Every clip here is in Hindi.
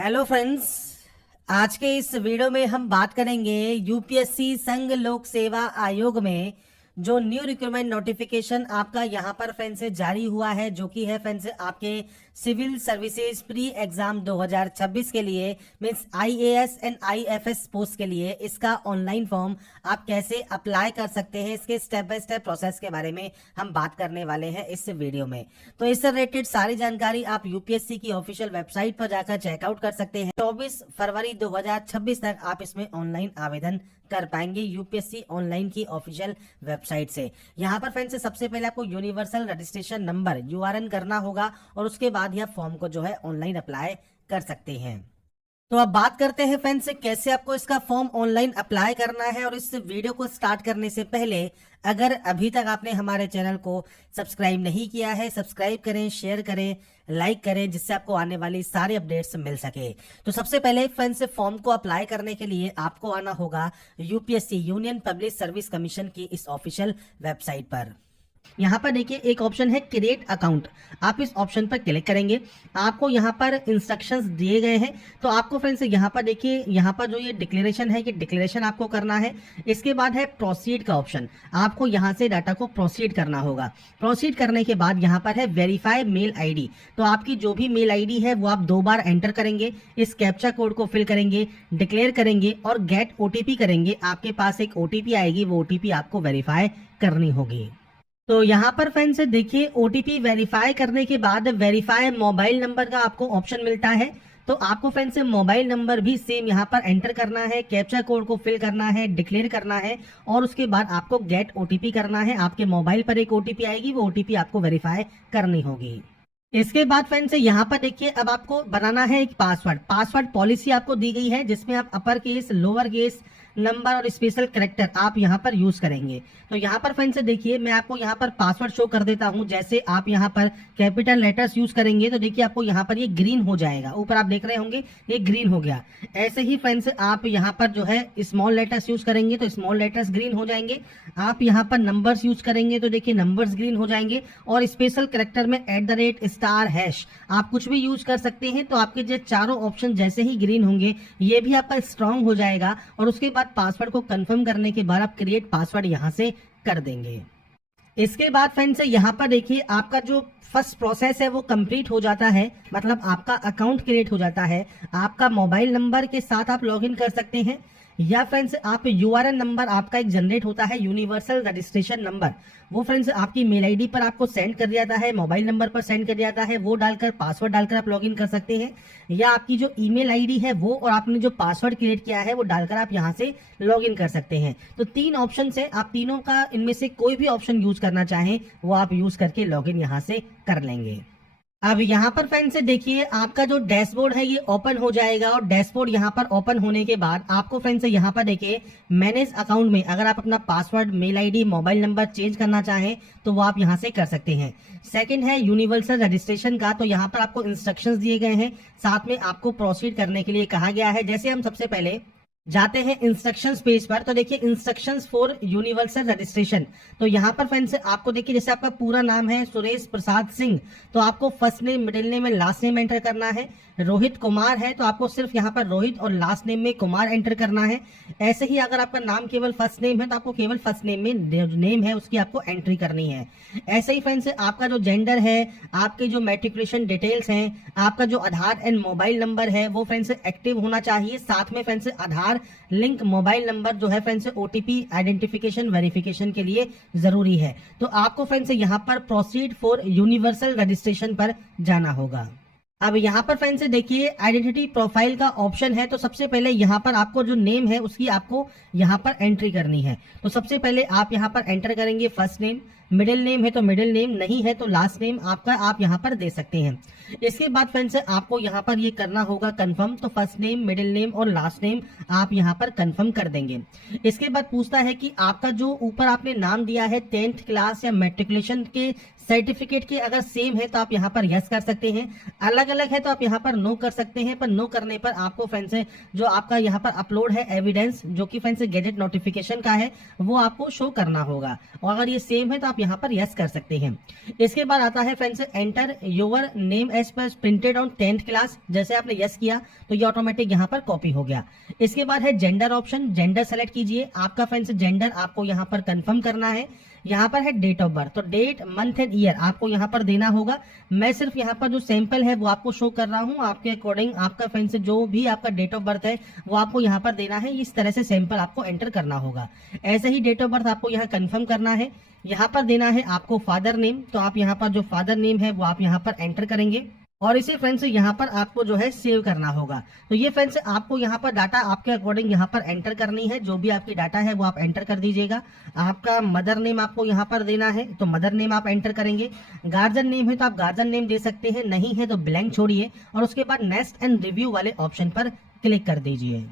Hello friends. आज के इस वीडियो में हम बात करेंगे यूपीएससी संघ लोक सेवा आयोग में जो न्यू रिक्रूटमेंट नोटिफिकेशन आपका यहाँ पर फ्रेंड्स से जारी हुआ है, जो कि है फ्रेंड्स आपके सिविल सर्विसेज प्री एग्जाम 2026 के लिए means IAS and IFS post के लिए इसका ऑनलाइन फॉर्म आप कैसे अप्लाई कर सकते हैं, इसके स्टेप बाय स्टेप प्रोसेस के बारे में हम बात करने वाले हैं इस वीडियो में। तो इससे रिलेटेड सारी जानकारी आप यूपीएससी की ऑफिशियल वेबसाइट पर जाकर चेकआउट कर सकते हैं। 24 फरवरी 2026 तक आप इसमें ऑनलाइन आवेदन कर पाएंगे यूपीएससी ऑनलाइन की ऑफिशियल वेबसाइट से। यहाँ पर फ्रेंड्स सबसे पहले आपको यूनिवर्सल रजिस्ट्रेशन नंबर यूआरएन करना होगा और उसके बाद यह फॉर्म को जो है ऑनलाइन अप्लाई कर सकते हैं। तो अब बात करते हैं फ्रेंड्स कैसे आपको इसका फॉर्म ऑनलाइन अप्लाई करना है। और इस वीडियो को स्टार्ट करने से पहले अगर अभी तक आपने हमारे चैनल को सब्सक्राइब नहीं किया है, सब्सक्राइब करें, शेयर करें, लाइक करें, जिससे आपको आने वाली सारी अपडेट्स मिल सके। तो सबसे पहले फ्रेंड्स फॉर्म को अप्लाई करने के लिए आपको आना होगा UPSC union public service commission की इस ऑफिशियल वेबसाइट पर। यहाँ पर देखिए एक ऑप्शन है क्रिएट अकाउंट, आप इस ऑप्शन पर क्लिक करेंगे। आपको यहाँ पर इंस्ट्रक्शंस दिए गए हैं। तो आपको फ्रेंड्स यहाँ पर देखिए, यहाँ पर जो ये डिक्लेरेशन है कि डिक्लेरेशन आपको करना है। इसके बाद है प्रोसीड का ऑप्शन, आपको यहाँ से डाटा को प्रोसीड करना होगा। प्रोसीड करने के बाद यहाँ पर है वेरीफाई मेल आईडी, तो आपकी जो भी मेल आईडी है वो आप 2 बार एंटर करेंगे, इस कैप्चा कोड को फिल करेंगे, डिक्लेयर करेंगे और गेट ओटीपी करेंगे। आपके पास एक ओटीपी आएगी, वो ओटीपी आपको वेरीफाई करनी होगी। तो यहाँ पर फ्रेंड्स देखिए ओटीपी वेरीफाई करने के बाद वेरीफाई मोबाइल नंबर का आपको ऑप्शन मिलता है। तो आपको फ्रेंड्स मोबाइल नंबर भी सेम यहाँ पर एंटर करना है, कैप्चा कोड को फिल करना है, डिक्लेयर करना है और उसके बाद आपको गेट ओटीपी करना है। आपके मोबाइल पर एक ओटीपी आएगी, वो ओटीपी आपको वेरीफाई करनी होगी। इसके बाद फ्रेंड्स यहाँ पर देखिए अब आपको बनाना है एक पासवर्ड पॉलिसी आपको दी गई है, जिसमें आप upper case, lower case, number और स्पेशल कैरेक्टर आप यहाँ पर यूज करेंगे। तो यहाँ पर फ्रेंड्स देखिए मैं आपको यहाँ पर पासवर्ड शो कर देता हूँ। जैसे आप यहाँ पर कैपिटल लेटर्स यूज करेंगे तो देखिए आपको यहाँ पर ये ग्रीन हो जाएगा, ऊपर आप देख रहे होंगे ये ग्रीन हो गया। ऐसे ही फ्रेंड्स आप यहाँ पर जो है स्मॉल लेटर्स यूज करेंगे तो स्मॉल लेटर्स ग्रीन हो जाएंगे। आप यहाँ पर नंबर्स यूज करेंगे तो देखिए नंबर्स ग्रीन हो जाएंगे। और स्पेशल कैरेक्टर में @ स्टार हैश आप कुछ भी यूज कर सकते हैं। तो आपके जो चारों ऑप्शन जैसे ही ग्रीन होंगे ये भी आपका स्ट्रांग हो जाएगा। और उसके बाद पासवर्ड को कंफर्म करने के बाद आप क्रिएट पासवर्ड यहां से कर देंगे। इसके बाद फ्रेंड्स यहाँ पर देखिए आपका जो फर्स्ट प्रोसेस है वो कंप्लीट हो जाता है, मतलब आपका अकाउंट क्रिएट हो जाता है। आपका मोबाइल नंबर के साथ आप लॉगिन कर सकते हैं या फ्रेंड्स आप यूआरएन नंबर आपका एक जनरेट होता है यूनिवर्सल रजिस्ट्रेशन नंबर, वो फ्रेंड्स आपकी मेल आईडी पर आपको सेंड कर दिया जाता है, मोबाइल नंबर पर सेंड कर दिया जाता है। वो डालकर पासवर्ड डालकर आप लॉगिन कर सकते हैं या आपकी जो ईमेल आईडी है वो और आपने जो पासवर्ड क्रिएट किया है वो डालकर आप यहां से लॉगिन कर सकते हैं। तो 3 ऑप्शन है, आप तीनों का इनमें से कोई भी ऑप्शन यूज करना चाहें वो आप यूज करके लॉगिन यहां से कर लेंगे। अब यहाँ पर फ्रेंड्स देखिए आपका जो डैशबोर्ड है ये ओपन हो जाएगा। और डैशबोर्ड यहाँ पर ओपन होने के बाद आपको फ्रेंड्स यहाँ पर देखिए मैनेज अकाउंट में अगर आप अपना password, mail ID, mobile number change करना चाहें तो वो आप यहाँ से कर सकते हैं। सेकंड है यूनिवर्सल रजिस्ट्रेशन का, तो यहाँ पर आपको इंस्ट्रक्शंस दिए गए हैं, साथ में आपको प्रोसीड करने के लिए कहा गया है। जैसे हम सबसे पहले जाते हैं इंस्ट्रक्शंस पेज पर, तो देखिए इंस्ट्रक्शंस फॉर यूनिवर्सल रजिस्ट्रेशन। तो यहाँ पर फ्रेंड्स आपको देखिए जैसे आपका पूरा नाम है सुरेश प्रसाद सिंह, तो आपको फर्स्ट नेम, मिडिल नेम में लास्ट नेम एंटर करना है। रोहित कुमार है तो आपको सिर्फ यहाँ पर रोहित और लास्ट नेम में कुमार एंटर करना है। ऐसे ही अगर आपका नाम केवल फर्स्ट नेम है तो आपको केवल फर्स्ट नेम में नेम है उसकी आपको एंट्री करनी है। ऐसे ही फ्रेंड्स आपका जो जेंडर है, आपके जो मैट्रिकुलेशन डिटेल्स हैं, आपका जो आधार एंड मोबाइल नंबर है वो फ्रेंड्स एक्टिव होना चाहिए। साथ में फ्रेंड्स आधार लिंक मोबाइल नंबर जो है फ्रेंड्स ओटीपी आइडेंटिफिकेशन वेरिफिकेशन के लिए जरूरी है। तो आपको फ्रेंड्स यहाँ पर प्रोसीड फॉर यूनिवर्सल रजिस्ट्रेशन पर जाना होगा। अब यहाँ पर फ्रेंड्स देखिए आइडेंटिटी प्रोफाइल का ऑप्शन है। तो सबसे पहले यहाँ पर आपको जो नेम है उसकी आपको यहाँ पर एंट्री करनी है। तो सबसे पहले आप यहाँ पर एंटर करेंगे फर्स्ट नेम, मिडिल नेम है तो मिडिल नेम, नहीं है तो लास्ट नेम आपका आप यहाँ पर दे सकते हैं। इसके बाद फ्रेंड्स आपको यहाँ पर ये करना होगा कंफर्म, तो फर्स्ट नेम, मिडिल नेम और लास्ट नेम आप यहाँ पर कंफर्म कर देंगे। इसके बाद पूछता है कि आपका जो ऊपर आपने नाम दिया है 10th क्लास या मैट्रिकुलेशन के सर्टिफिकेट के अगर सेम है तो आप यहाँ पर यस कर सकते हैं, अलग अलग है तो आप यहाँ पर नो कर सकते हैं। पर नो करने पर आपको फ्रेंड्स जो आपका यहाँ पर अपलोड है एविडेंस, जो कि फ्रेंड्स गेजेट नोटिफिकेशन का है, वो आपको शो करना होगा। और अगर ये सेम है तो आप यहाँ पर यस कर सकते हैं। इसके बाद आता है friends enter your name as पर प्रिंटेड ऑन 10th क्लास। जैसे आपने यस किया तो ये ऑटोमेटिक यहाँ पर कॉपी हो गया। इसके बाद है जेंडर ऑप्शन, जेंडर सेलेक्ट कीजिए। आपका फ्रेंड्स जेंडर आपको यहाँ पर कंफर्म करना है। यहाँ पर है डेट ऑफ बर्थ, तो डेट मंथ एंड ईयर आपको यहाँ पर देना होगा। मैं सिर्फ यहाँ पर जो सैंपल है वो आपको शो कर रहा हूँ, आपके अकॉर्डिंग आपका फ्रेंड्स जो भी आपका डेट ऑफ बर्थ है वो आपको यहाँ पर देना है। इस तरह से सैंपल आपको एंटर करना होगा। ऐसे ही डेट ऑफ बर्थ आपको यहाँ कंफर्म करना है। यहाँ पर देना है आपको फादर नेम, तो आप यहाँ पर जो फादर नेम है वो आप यहाँ पर एंटर करेंगे और इसे फ्रेंड्स यहाँ पर आपको जो है सेव करना होगा। तो ये फ्रेंड्स आपको यहाँ पर डाटा आपके अकॉर्डिंग यहाँ पर एंटर करनी है। जो भी आपकी डाटा है वो आप एंटर कर दीजिएगा। आपका मदर नेम आपको यहाँ पर देना है, तो मदर नेम आप एंटर करेंगे। गार्जियन नेम है तो आप गार्जियन नेम दे सकते हैं, नहीं है तो ब्लैंक छोड़िए और उसके बाद नेक्स्ट एंड रिव्यू वाले ऑप्शन पर क्लिक कर दीजिए।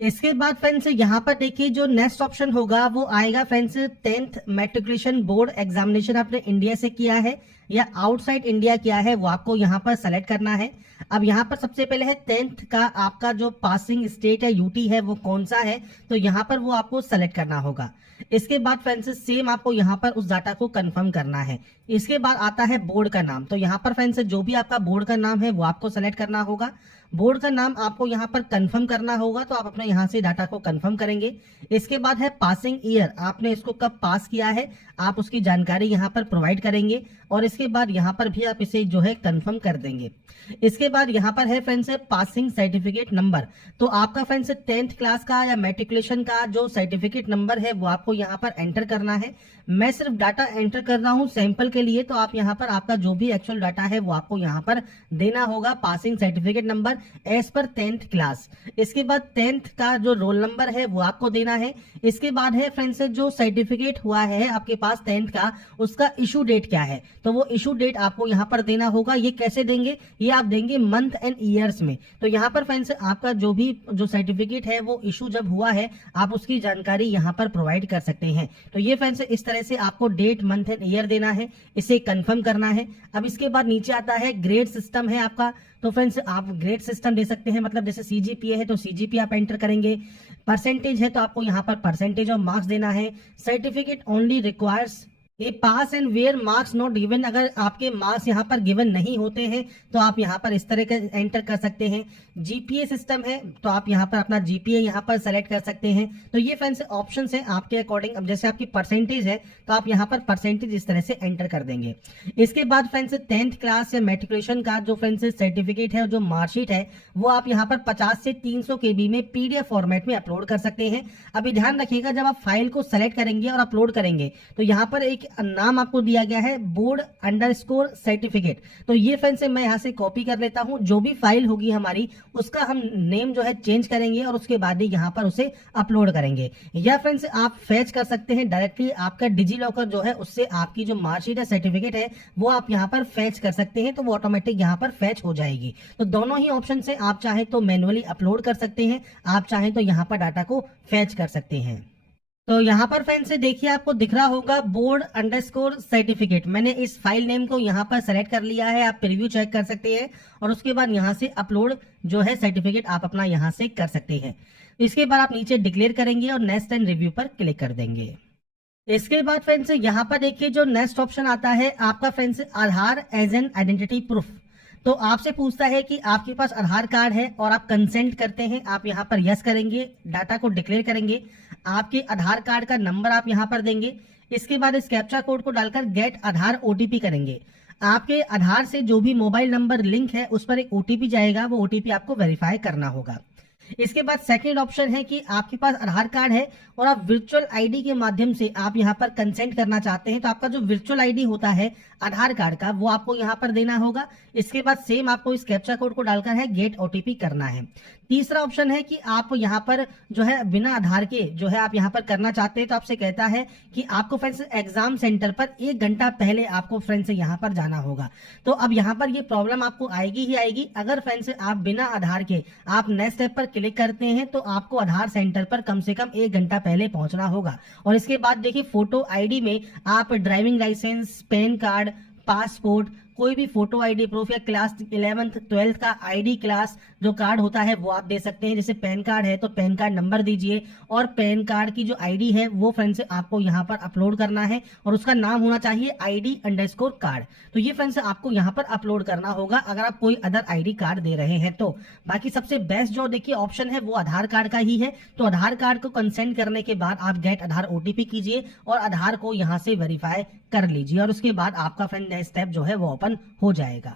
इसके बाद फ्रेंड्स यहाँ पर देखिए जो नेक्स्ट ऑप्शन होगा वो आएगा friends 10th matriculation board examination आपने इंडिया से किया है या आउटसाइड इंडिया किया है, वो आपको यहाँ पर सेलेक्ट करना है। अब यहाँ पर सबसे पहले है 10th का आपका जो पासिंग स्टेट है यूटी है वो कौन सा है, तो यहाँ पर वो आपको सेलेक्ट करना होगा। इसके बाद फ्रेंड्स सेम आपको यहाँ पर उस डाटा को कंफर्म करना है। इसके बाद आता है बोर्ड का नाम, तो यहाँ पर फ्रेंड्स जो भी आपका बोर्ड का नाम है वो आपको सेलेक्ट करना होगा। बोर्ड का नाम आपको यहाँ पर कंफर्म करना होगा, तो आप अपने यहाँ से डाटा को कंफर्म करेंगे। इसके बाद है पासिंग ईयर, आपने इसको कब पास किया है आप उसकी जानकारी यहाँ पर प्रोवाइड करेंगे और इसके बाद यहाँ पर भी आप इसे जो है कंफर्म कर देंगे। इसके बाद यहाँ पर है फ्रेंड्स पासिंग सर्टिफिकेट नंबर, तो आपका फ्रेंड्स 10th क्लास का या मैट्रिकुलेशन का जो सर्टिफिकेट नंबर है वो आपको यहाँ पर एंटर करना है। मैं सिर्फ डाटा एंटर कर रहा हूँ सैंपल के लिए, तो आप यहाँ पर आपका जो भी एक्चुअल डाटा है वो आपको यहाँ पर देना होगा। Passing certificate number as per 10th class. इसके बाद 10th का जो रोल नंबर है वो आपको देना है। इसके बाद है फ्रेंड्स जो सर्टिफिकेट हुआ है आपके पास 10th का, उसका इशू डेट क्या है, तो वो इशू डेट आपको यहाँ पर देना होगा। ये कैसे देंगे, ये आप देंगे मंथ एंड ईयर्स में। तो यहाँ पर फ्रेंड्स आपका जो भी जो सर्टिफिकेट है वो इशू जब हुआ है आप उसकी जानकारी यहाँ पर प्रोवाइड कर सकते हैं। तो ये फ्रेंड्स इस तरह से आपको डेट मंथ एंड ईयर देना है, इसे कंफर्म करना है। अब इसके बाद नीचे आता है ग्रेड सिस्टम है आपका, तो फ्रेंड्स आप ग्रेड सिस्टम दे सकते हैं, मतलब जैसे सीजीपीए है तो सीजीपी आप एंटर करेंगे। परसेंटेज है तो आपको यहाँ पर परसेंटेज ऑफ मार्क्स देना है। सर्टिफिकेट ओनली रिक्वायर्स ये pass and where marks not given, अगर आपके मार्क्स यहाँ पर गिवन नहीं होते हैं तो आप यहाँ पर इस तरह के एंटर कर सकते हैं। जीपीए सिस्टम है तो आप यहाँ पर अपना जीपीए यहाँ पर सेलेक्ट कर सकते हैं। तो ये फ्रेंड्स ऑप्शंस हैं आपके अकॉर्डिंग। अब जैसे आपकी परसेंटेज है तो आप यहाँ पर परसेंटेज इस तरह से एंटर कर देंगे। इसके बाद फ्रेंड्स 10th क्लास या मैट्रिकुलेशन का जो फ्रेंड्स सर्टिफिकेट है, जो मार्कशीट है, वो आप यहाँ पर 50 से 300 KB में PDF फॉर्मेट में अपलोड कर सकते हैं। अभी ध्यान रखिएगा जब आप फाइल को सेलेक्ट करेंगे और अपलोड करेंगे तो यहाँ पर एक नाम आपको दिया गया है बोर्ड अंडरस्कोर सर्टिफिकेट। तो ये फ्रेंड्स मैं यहाँ से कॉपी कर लेता हूँ। जो भी फाइल होगी हमारी उसका हम नेम जो है चेंज करेंगे और उसके बाद ही यहाँ पर उसे अपलोड करेंगे। या फ्रेंड्स आप फैच कर सकते हैं डायरेक्टली, आपका डिजी लॉकर जो है उससे आपकी जो मार्कशीट है सर्टिफिकेट है वो आप यहाँ पर फैच कर सकते हैं, तो वो ऑटोमेटिक यहाँ पर फैच हो जाएगी। तो दोनों ही ऑप्शन से आप चाहे तो मैनुअली अपलोड कर सकते हैं, आप चाहे तो यहाँ पर डाटा को फैच कर सकते हैं। तो यहाँ पर फ्रेंड्स से देखिए आपको दिख रहा होगा बोर्ड अंडरस्कोर सर्टिफिकेट। मैंने इस फाइल नेम को यहाँ पर सेलेक्ट कर लिया है, आप प्रीव्यू चेक कर सकते हैं और उसके बाद यहाँ से अपलोड जो है सर्टिफिकेट आप अपना यहाँ से कर सकते हैं। इसके बाद आप नीचे डिक्लेयर करेंगे और नेक्स्ट एंड रिव्यू पर क्लिक कर देंगे। इसके बाद फ्रेंड्स यहाँ पर देखिए जो नेक्स्ट ऑप्शन आता है आपका friends Aadhaar as an identity proof. तो आपसे पूछता है कि आपके पास आधार कार्ड है और आप कंसेंट करते हैं, आप यहाँ पर यस करेंगे, डाटा को डिक्लेयर करेंगे, आपके आधार कार्ड का नंबर आप यहाँ पर देंगे। इसके बाद इस कैप्चा कोड को डालकर गेट आधार ओटीपी करेंगे। आपके आधार से जो भी मोबाइल नंबर लिंक है उस पर एक ओटीपी जाएगा, वो ओटीपी आपको वेरीफाई करना होगा। इसके बाद सेकंड ऑप्शन है कि आपके पास आधार कार्ड है और आप वर्चुअल आईडी के माध्यम से आप यहाँ पर कंसेंट करना चाहते हैं, तो आपका जो वर्चुअल आईडी होता है आधार कार्ड का वो आपको यहाँ पर देना होगा। इसके बाद सेम आपको इस कैप्चा कोड को डालकर है गेट ओटीपी करना है। तीसरा ऑप्शन है कि आप यहाँ पर जो है बिना आधार के जो है आप यहाँ पर करना चाहते हैं, तो आपसे कहता है कि आपको फ्रेंड्स एग्जाम सेंटर पर 1 घंटा पहले आपको फ्रेंड्स यहाँ पर जाना होगा। तो अब यहाँ पर ये प्रॉब्लम आपको आएगी ही आएगी। अगर फ्रेंड्स आप बिना आधार के आप नेक्स्ट स्टेप पर क्लिक करते हैं तो आपको आधार सेंटर पर कम से कम 1 घंटा पहले पहुंचना होगा। और इसके बाद देखिए फोटो आईडी में आप driving licence, PAN card, passport, कोई भी फोटो आईडी प्रूफ या क्लास 11th 12th का आईडी क्लास जो कार्ड होता है वो आप दे सकते हैं। जैसे पैन कार्ड है तो पैन कार्ड नंबर दीजिए और पैन कार्ड की जो आईडी है वो फ्रेंड से आपको यहाँ पर अपलोड करना है और उसका नाम होना चाहिए ID_कार्ड। तो ये फ्रेंड से आपको यहाँ पर अपलोड करना होगा अगर आप कोई अदर आईडी कार्ड दे रहे हैं तो। बाकी सबसे बेस्ट जो देखिए ऑप्शन है वो आधार कार्ड का ही है। तो आधार कार्ड को कंसेंट करने के बाद आप गेट आधार OTP कीजिए और आधार को यहाँ से वेरीफाई कर लीजिए और उसके बाद आपका फ्रेंड नेक्स्ट स्टेप जो है वो ओपन हो जाएगा।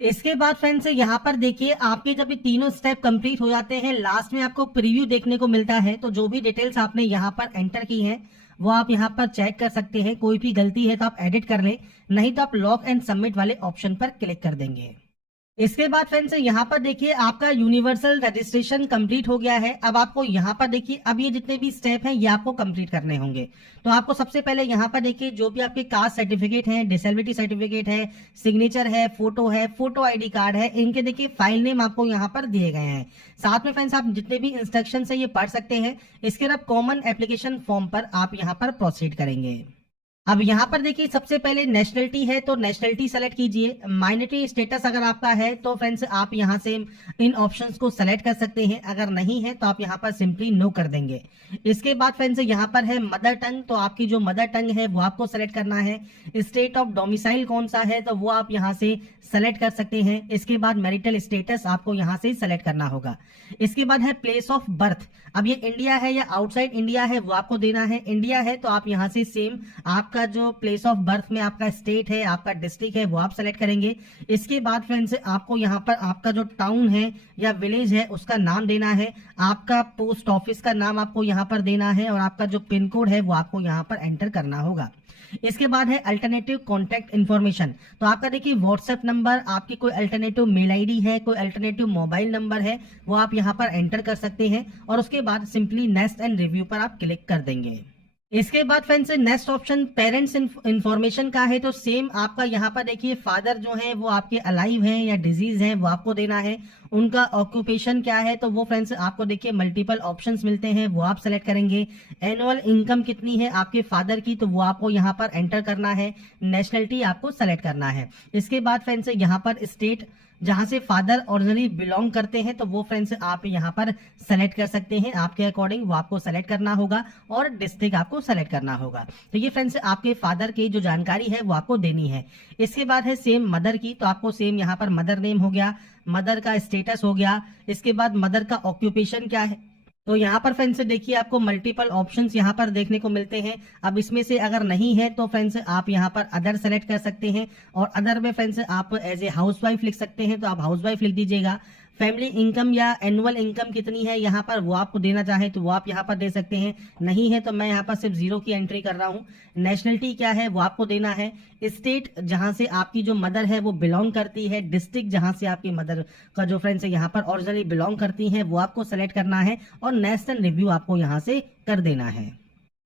इसके बाद फ्रेंड से यहाँ पर देखिए आपके जब ये तीनों स्टेप कंप्लीट हो जाते हैं, लास्ट में आपको प्रीव्यू देखने को मिलता है। तो जो भी डिटेल्स आपने यहाँ पर एंटर की हैं वो आप यहाँ पर चेक कर सकते हैं। कोई भी गलती है तो आप एडिट कर लें, नहीं तो आप लॉक एंड सबमिट वाले ऑप्शन पर क्लिक कर देंगे। इसके बाद फ्रेंड्स यहाँ पर देखिए आपका यूनिवर्सल रजिस्ट्रेशन कंप्लीट हो गया है। अब आपको यहाँ पर देखिए अब ये जितने भी स्टेप हैं ये आपको कंप्लीट करने होंगे। तो आपको सबसे पहले यहाँ पर देखिए जो भी आपके कास्ट सर्टिफिकेट है, डिसेबिलिटी सर्टिफिकेट है, सिग्नेचर है, फोटो आईडी कार्ड है, इनके देखिए फाइल नेम आपको यहाँ पर दिए गए हैं। साथ में फ्रेंड्स आप जितने भी इंस्ट्रक्शन है ये पढ़ सकते हैं। इसके बाद कॉमन एप्लीकेशन फॉर्म पर आप यहाँ पर प्रोसीड करेंगे। अब यहाँ पर देखिए सबसे पहले नेशनलिटी है तो नेशनलिटी सेलेक्ट कीजिए। माइनॉरिटी स्टेटस अगर आपका है तो फ्रेंड्स आप यहाँ से इन ऑप्शंस को सेलेक्ट कर सकते हैं, अगर नहीं है तो आप यहाँ पर सिंपली नो कर देंगे। इसके बाद फ्रेंड्स यहाँ पर है मदर टंग, तो आपकी जो मदर टंग है वो आपको सेलेक्ट करना है। स्टेट ऑफ डोमिसाइल कौन सा है तो वो आप यहाँ से सेलेक्ट कर सकते हैं। इसके बाद मैरिटल स्टेटस आपको यहाँ से सेलेक्ट करना होगा। इसके बाद है प्लेस ऑफ बर्थ, अब ये इंडिया है या आउटसाइड इंडिया है वो आपको देना है। इंडिया है तो आप यहाँ से सेम आपका जो प्लेस ऑफ बर्थ में आपका स्टेट है, आपका डिस्ट्रिक्ट है वो आप सेलेक्ट करेंगे। इसके बाद फ्रेंड्स आपको यहाँ पर आपका जो टाउन है या विलेज है उसका नाम देना है। आपका पोस्ट ऑफिस का नाम आपको यहाँ पर देना है और आपका जो पिन कोड है वो आपको यहाँ पर एंटर करना होगा। इसके बाद है अल्टरनेटिव कॉन्टैक्ट इन्फॉर्मेशन, तो आपका देखिए व्हाट्सएप नंबर, आपकी कोई अल्टरनेटिव मेल आईडी है, कोई अल्टरनेटिव मोबाइल नंबर है वो आप यहाँ पर एंटर कर सकते हैं और उसके बाद सिंपली नेक्स्ट एंड रिव्यू पर आप क्लिक कर देंगे। इसके बाद friends next option parents information का है। तो सेम आपका यहाँ पर देखिए फादर जो है वो आपके अलाइव हैं या डिजीज हैं वो आपको देना है। उनका ऑक्यूपेशन क्या है तो वो फ्रेंड्स आपको देखिए मल्टीपल ऑप्शंस मिलते हैं वो आप सेलेक्ट करेंगे। एनुअल इनकम कितनी है आपके फादर की तो वो आपको यहाँ पर एंटर करना है। नेशनलिटी आपको सेलेक्ट करना है। इसके बाद फ्रेंड्स यहाँ पर स्टेट जहां से फादर ओरिजिनली बिलोंग करते हैं तो वो फ्रेंड्स आप यहाँ पर सेलेक्ट कर सकते हैं। आपके अकॉर्डिंग वो आपको सेलेक्ट करना होगा और डिस्ट्रिक्ट आपको सेलेक्ट करना होगा। तो ये फ्रेंड्स आपके फादर की जो जानकारी है वो आपको देनी है। इसके बाद है सेम मदर की, तो आपको सेम यहाँ पर मदर नेम हो गया, मदर का स्टेटस हो गया। इसके बाद मदर का ऑक्यूपेशन क्या है तो यहाँ पर फ्रेंड्स देखिए आपको मल्टीपल ऑप्शंस यहाँ पर देखने को मिलते हैं। अब इसमें से अगर नहीं है तो फ्रेंड्स आप यहाँ पर अदर सेलेक्ट कर सकते हैं और अदर में फ्रेंड्स आप एज ए हाउसवाइफ लिख सकते हैं तो आप हाउसवाइफ लिख दीजिएगा। फैमिली इनकम या एनुअल इनकम कितनी है यहाँ पर वो आपको देना चाहे तो वो आप यहाँ पर दे सकते हैं, नहीं है तो मैं यहाँ पर सिर्फ 0 की एंट्री कर रहा हूँ। नेशनलिटी क्या है वो आपको देना है। स्टेट जहां से आपकी जो मदर है वो बिलोंग करती है, डिस्ट्रिक्ट जहां से आपकी मदर का जो फ्रेंड्स है यहाँ पर ओरिजिनली बिलोंग करती है वो आपको सेलेक्ट करना है और नेशनल रिव्यू आपको यहाँ से कर देना है।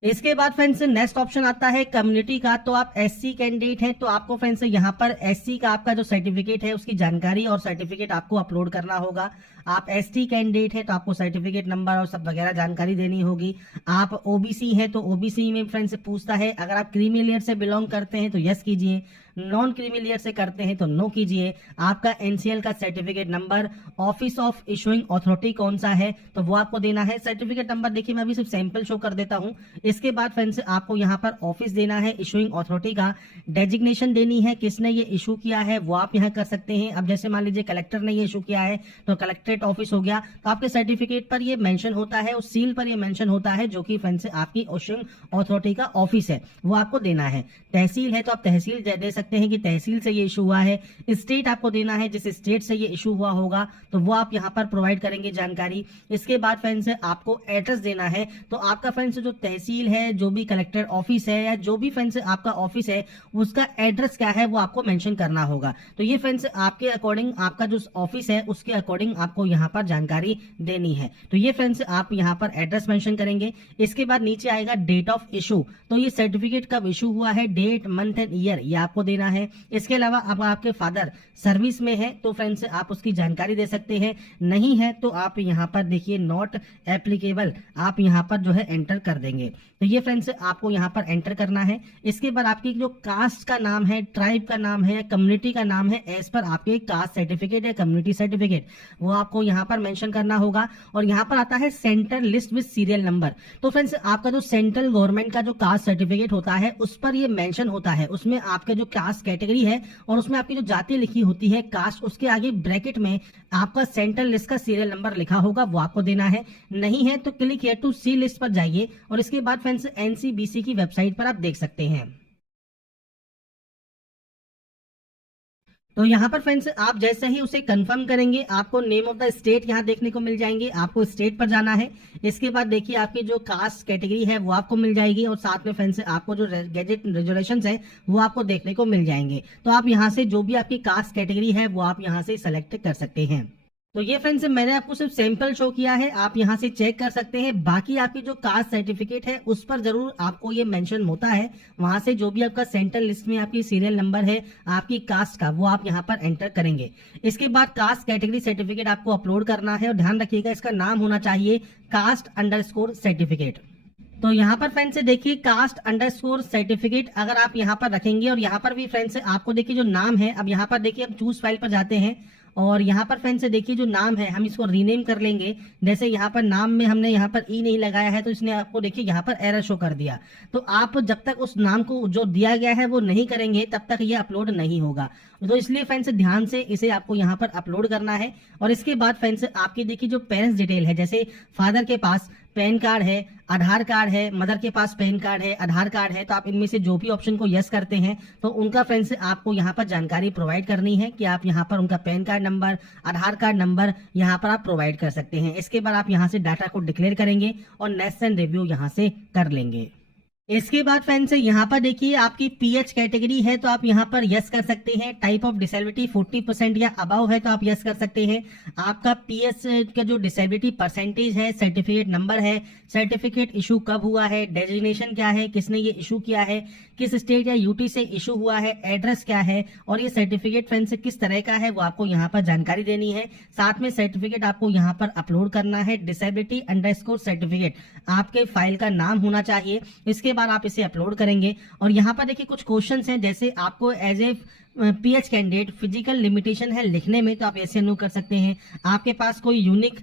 इसके बाद फ्रेंड्स नेक्स्ट ऑप्शन आता है कम्युनिटी का, तो आप SC कैंडिडेट हैं तो आपको फ्रेंड्स यहाँ पर SC का आपका जो सर्टिफिकेट है उसकी जानकारी और सर्टिफिकेट आपको अपलोड करना होगा। आप ST कैंडिडेट है तो आपको सर्टिफिकेट नंबर और सब वगैरह जानकारी देनी होगी। आप OBC है तो OBC में फ्रेंड्स पूछता है, अगर आप क्रीमी लेयर से बिलोंग करते हैं तो यस कीजिए, नॉन क्रीमी लेयर से करते हैं तो नो कीजिए। आपका NCL का certificate number, office of issuing authority कौन सा है तो वो आपको देना है। सर्टिफिकेट नंबर देखिए मैं अभी सिर्फ सैंपल शो कर देता हूँ। इसके बाद फ्रेंड्स आपको यहाँ पर ऑफिस देना है इशुइंग अथॉरिटी का, डेजिग्नेशन देनी है, किसने ये इशू किया है वो आप यहाँ कर सकते हैं। अब जैसे मान लीजिए कलेक्टर ने ये इशू किया है तो कलेक्ट्रेट ऑफिस हो गया, तो आपके सर्टिफिकेट पर ये मेंशन होता है, उस सील पर ये मेंशन होता है जो कि फ्रेंड्स आपकी इशुइंग अथॉरिटी का ऑफिस है वो आपको देना है। तहसील है तो आप तहसील दे सकते हैं कि तहसील से ये इशू हुआ है। स्टेट आपको देना है जिस स्टेट से ये इशू हुआ होगा तो वो आप यहाँ पर प्रोवाइड करेंगे जानकारी। इसके बाद फ्रेंड्स आपको एड्रेस देना है, तो आपका फ्रेंड्स जो तहसील है, जो भी कलेक्टर ऑफिस है या जो भी फ्रेंड्स आपका ऑफिस है उसका एड्रेस क्या है वो आपको मेंशन करना होगा। तो ये फ्रेंड्स आपके अकॉर्डिंग आपका जो ऑफिस है उसके अकॉर्डिंग आपको यहाँ पर जानकारी देनी है। तो ये फ्रेंड्स आप यहाँ पर एड्रेस मेंशन करेंगे। इसके बाद नीचे आएगा डेट ऑफ इशू, तो ये सर्टिफिकेट कब इशू हुआ है, डेट, मंथ एंड ईयर ये आपको देना है। इसके अलावा अब आपके फादर सर्विस में है तो फ्रेंड्स आप उसकी जानकारी दे सकते हैं, नहीं है तो आप यहाँ पर देखिए नॉट एप्लीकेबल आप यहाँ पर जो है एंटर कर देंगे। तो ये फ्रेंड्स आपको यहाँ पर एंटर करना है। इसके बाद आपकी जो कास्ट का नाम है, ट्राइब का नाम है, कम्युनिटी का नाम है, एज पर आपके कास्ट सर्टिफिकेट या कम्युनिटी सर्टिफिकेट वो आपको यहाँ पर मेंशन करना होगा। और यहाँ पर आता है central list with serial number. तो फ्रेंड्स आपका जो सेंट्रल गवर्नमेंट का जो कास्ट सर्टिफिकेट होता है उस पर ये मेंशन होता है, उसमें आपके जो कास्ट कैटेगरी है और उसमें आपकी जो जाति लिखी होती है कास्ट, उसके आगे ब्रैकेट में आपका सेंट्रल लिस्ट का सीरियल नंबर लिखा होगा, वो आपको देना है। नहीं है तो click here to see list पर जाइए और इसके बाद फ्रेंड्स एनसीबीसी की वेबसाइट पर आप देख सकते हैं। तो यहाँ पर फ्रेंड्स आप जैसे ही उसे कंफर्म करेंगे आपको नेम ऑफ द स्टेट यहाँ देखने को मिल जाएंगे, आपको स्टेट पर जाना है। इसके बाद देखिए आपकी जो कास्ट कैटेगरी है वो आपको मिल जाएगी और साथ में फ्रेंड्स आपको जो गैजेट रेजुलेशंस है वो आपको देखने को मिल जाएंगे। तो आप यहाँ से जो भी आपकी कास्ट कैटेगरी है वो आप यहाँ से सेलेक्ट कर सकते हैं। तो ये फ्रेंड्स मैंने आपको सिर्फ सैंपल शो किया है, आप यहाँ से चेक कर सकते हैं। बाकी आपकी जो कास्ट सर्टिफिकेट है उस पर जरूर आपको ये मेंशन होता है, वहां से जो भी आपका सेंट्रल लिस्ट में आपकी सीरियल नंबर है आपकी कास्ट का वो आप यहाँ पर एंटर करेंगे। इसके बाद कास्ट कैटेगरी सर्टिफिकेट आपको अपलोड करना है और ध्यान रखिएगा इसका नाम होना चाहिए कास्ट _सर्टिफिकेट। तो यहाँ पर फ्रेंड्स देखिए कास्ट _ सर्टिफिकेट अगर आप यहाँ पर रखेंगे और यहाँ पर भी फ्रेंड्स आपको देखिए जो नाम है, अब यहाँ पर देखिए हम चूज फाइल पर जाते हैं और यहाँ पर फ्रेंड्स देखिए जो नाम है हम इसको रीनेम कर लेंगे। जैसे यहाँ पर नाम में हमने यहाँ पर ई नहीं लगाया है तो इसने आपको देखिए यहाँ पर एरर शो कर दिया। तो आप जब तक उस नाम को जो दिया गया है वो नहीं करेंगे तब तक ये अपलोड नहीं होगा। तो इसलिए फ्रेंड्स ध्यान से इसे आपको यहाँ पर अपलोड करना है। और इसके बाद फ्रेंड्स आपकी देखिए जो पेरेंट्स डिटेल है, जैसे फादर के पास पैन कार्ड है, आधार कार्ड है, मदर के पास पैन कार्ड है, आधार कार्ड है, तो आप इनमें से जो भी ऑप्शन को यस करते हैं तो उनका फ्रेंड्स आपको यहाँ पर जानकारी प्रोवाइड करनी है कि आप यहाँ पर उनका पैन कार्ड नंबर, आधार कार्ड नंबर यहाँ पर आप प्रोवाइड कर सकते हैं। इसके बाद आप यहाँ से डाटा को डिक्लेयर करेंगे और नेक्स्ट एंड रिव्यू यहाँ से कर लेंगे। इसके बाद फ्रेंड्स यहाँ पर देखिए आपकी पीएच कैटेगरी है तो आप यहाँ पर यस कर सकते हैं। टाइप ऑफ डिसेबिलिटी 40% या अबव है तो आप यस कर सकते हैं। आपका पीएच का जो डिसेबिलिटी परसेंटेज है, सर्टिफिकेट नंबर है, सर्टिफिकेट इशू कब हुआ है, डेजिग्नेशन क्या है, किसने ये इशू किया है, किस स्टेट या यूटी से इशू हुआ है, एड्रेस क्या है और ये सर्टिफिकेट फ्रेंड्स किस तरह का है वो आपको यहाँ पर जानकारी देनी है। साथ में सर्टिफिकेट आपको यहाँ पर अपलोड करना है। डिसेबिलिटी _ सर्टिफिकेट आपके फाइल का नाम होना चाहिए। इसके बाद आप इसे अपलोड करेंगे और यहाँ पर देखिए कुछ क्वेश्चंस हैं, जैसे आपको as a PH candidate physical limitation है लिखने में तो आप ऐसे नो कर सकते हैं। आपके पास कोई यूनिक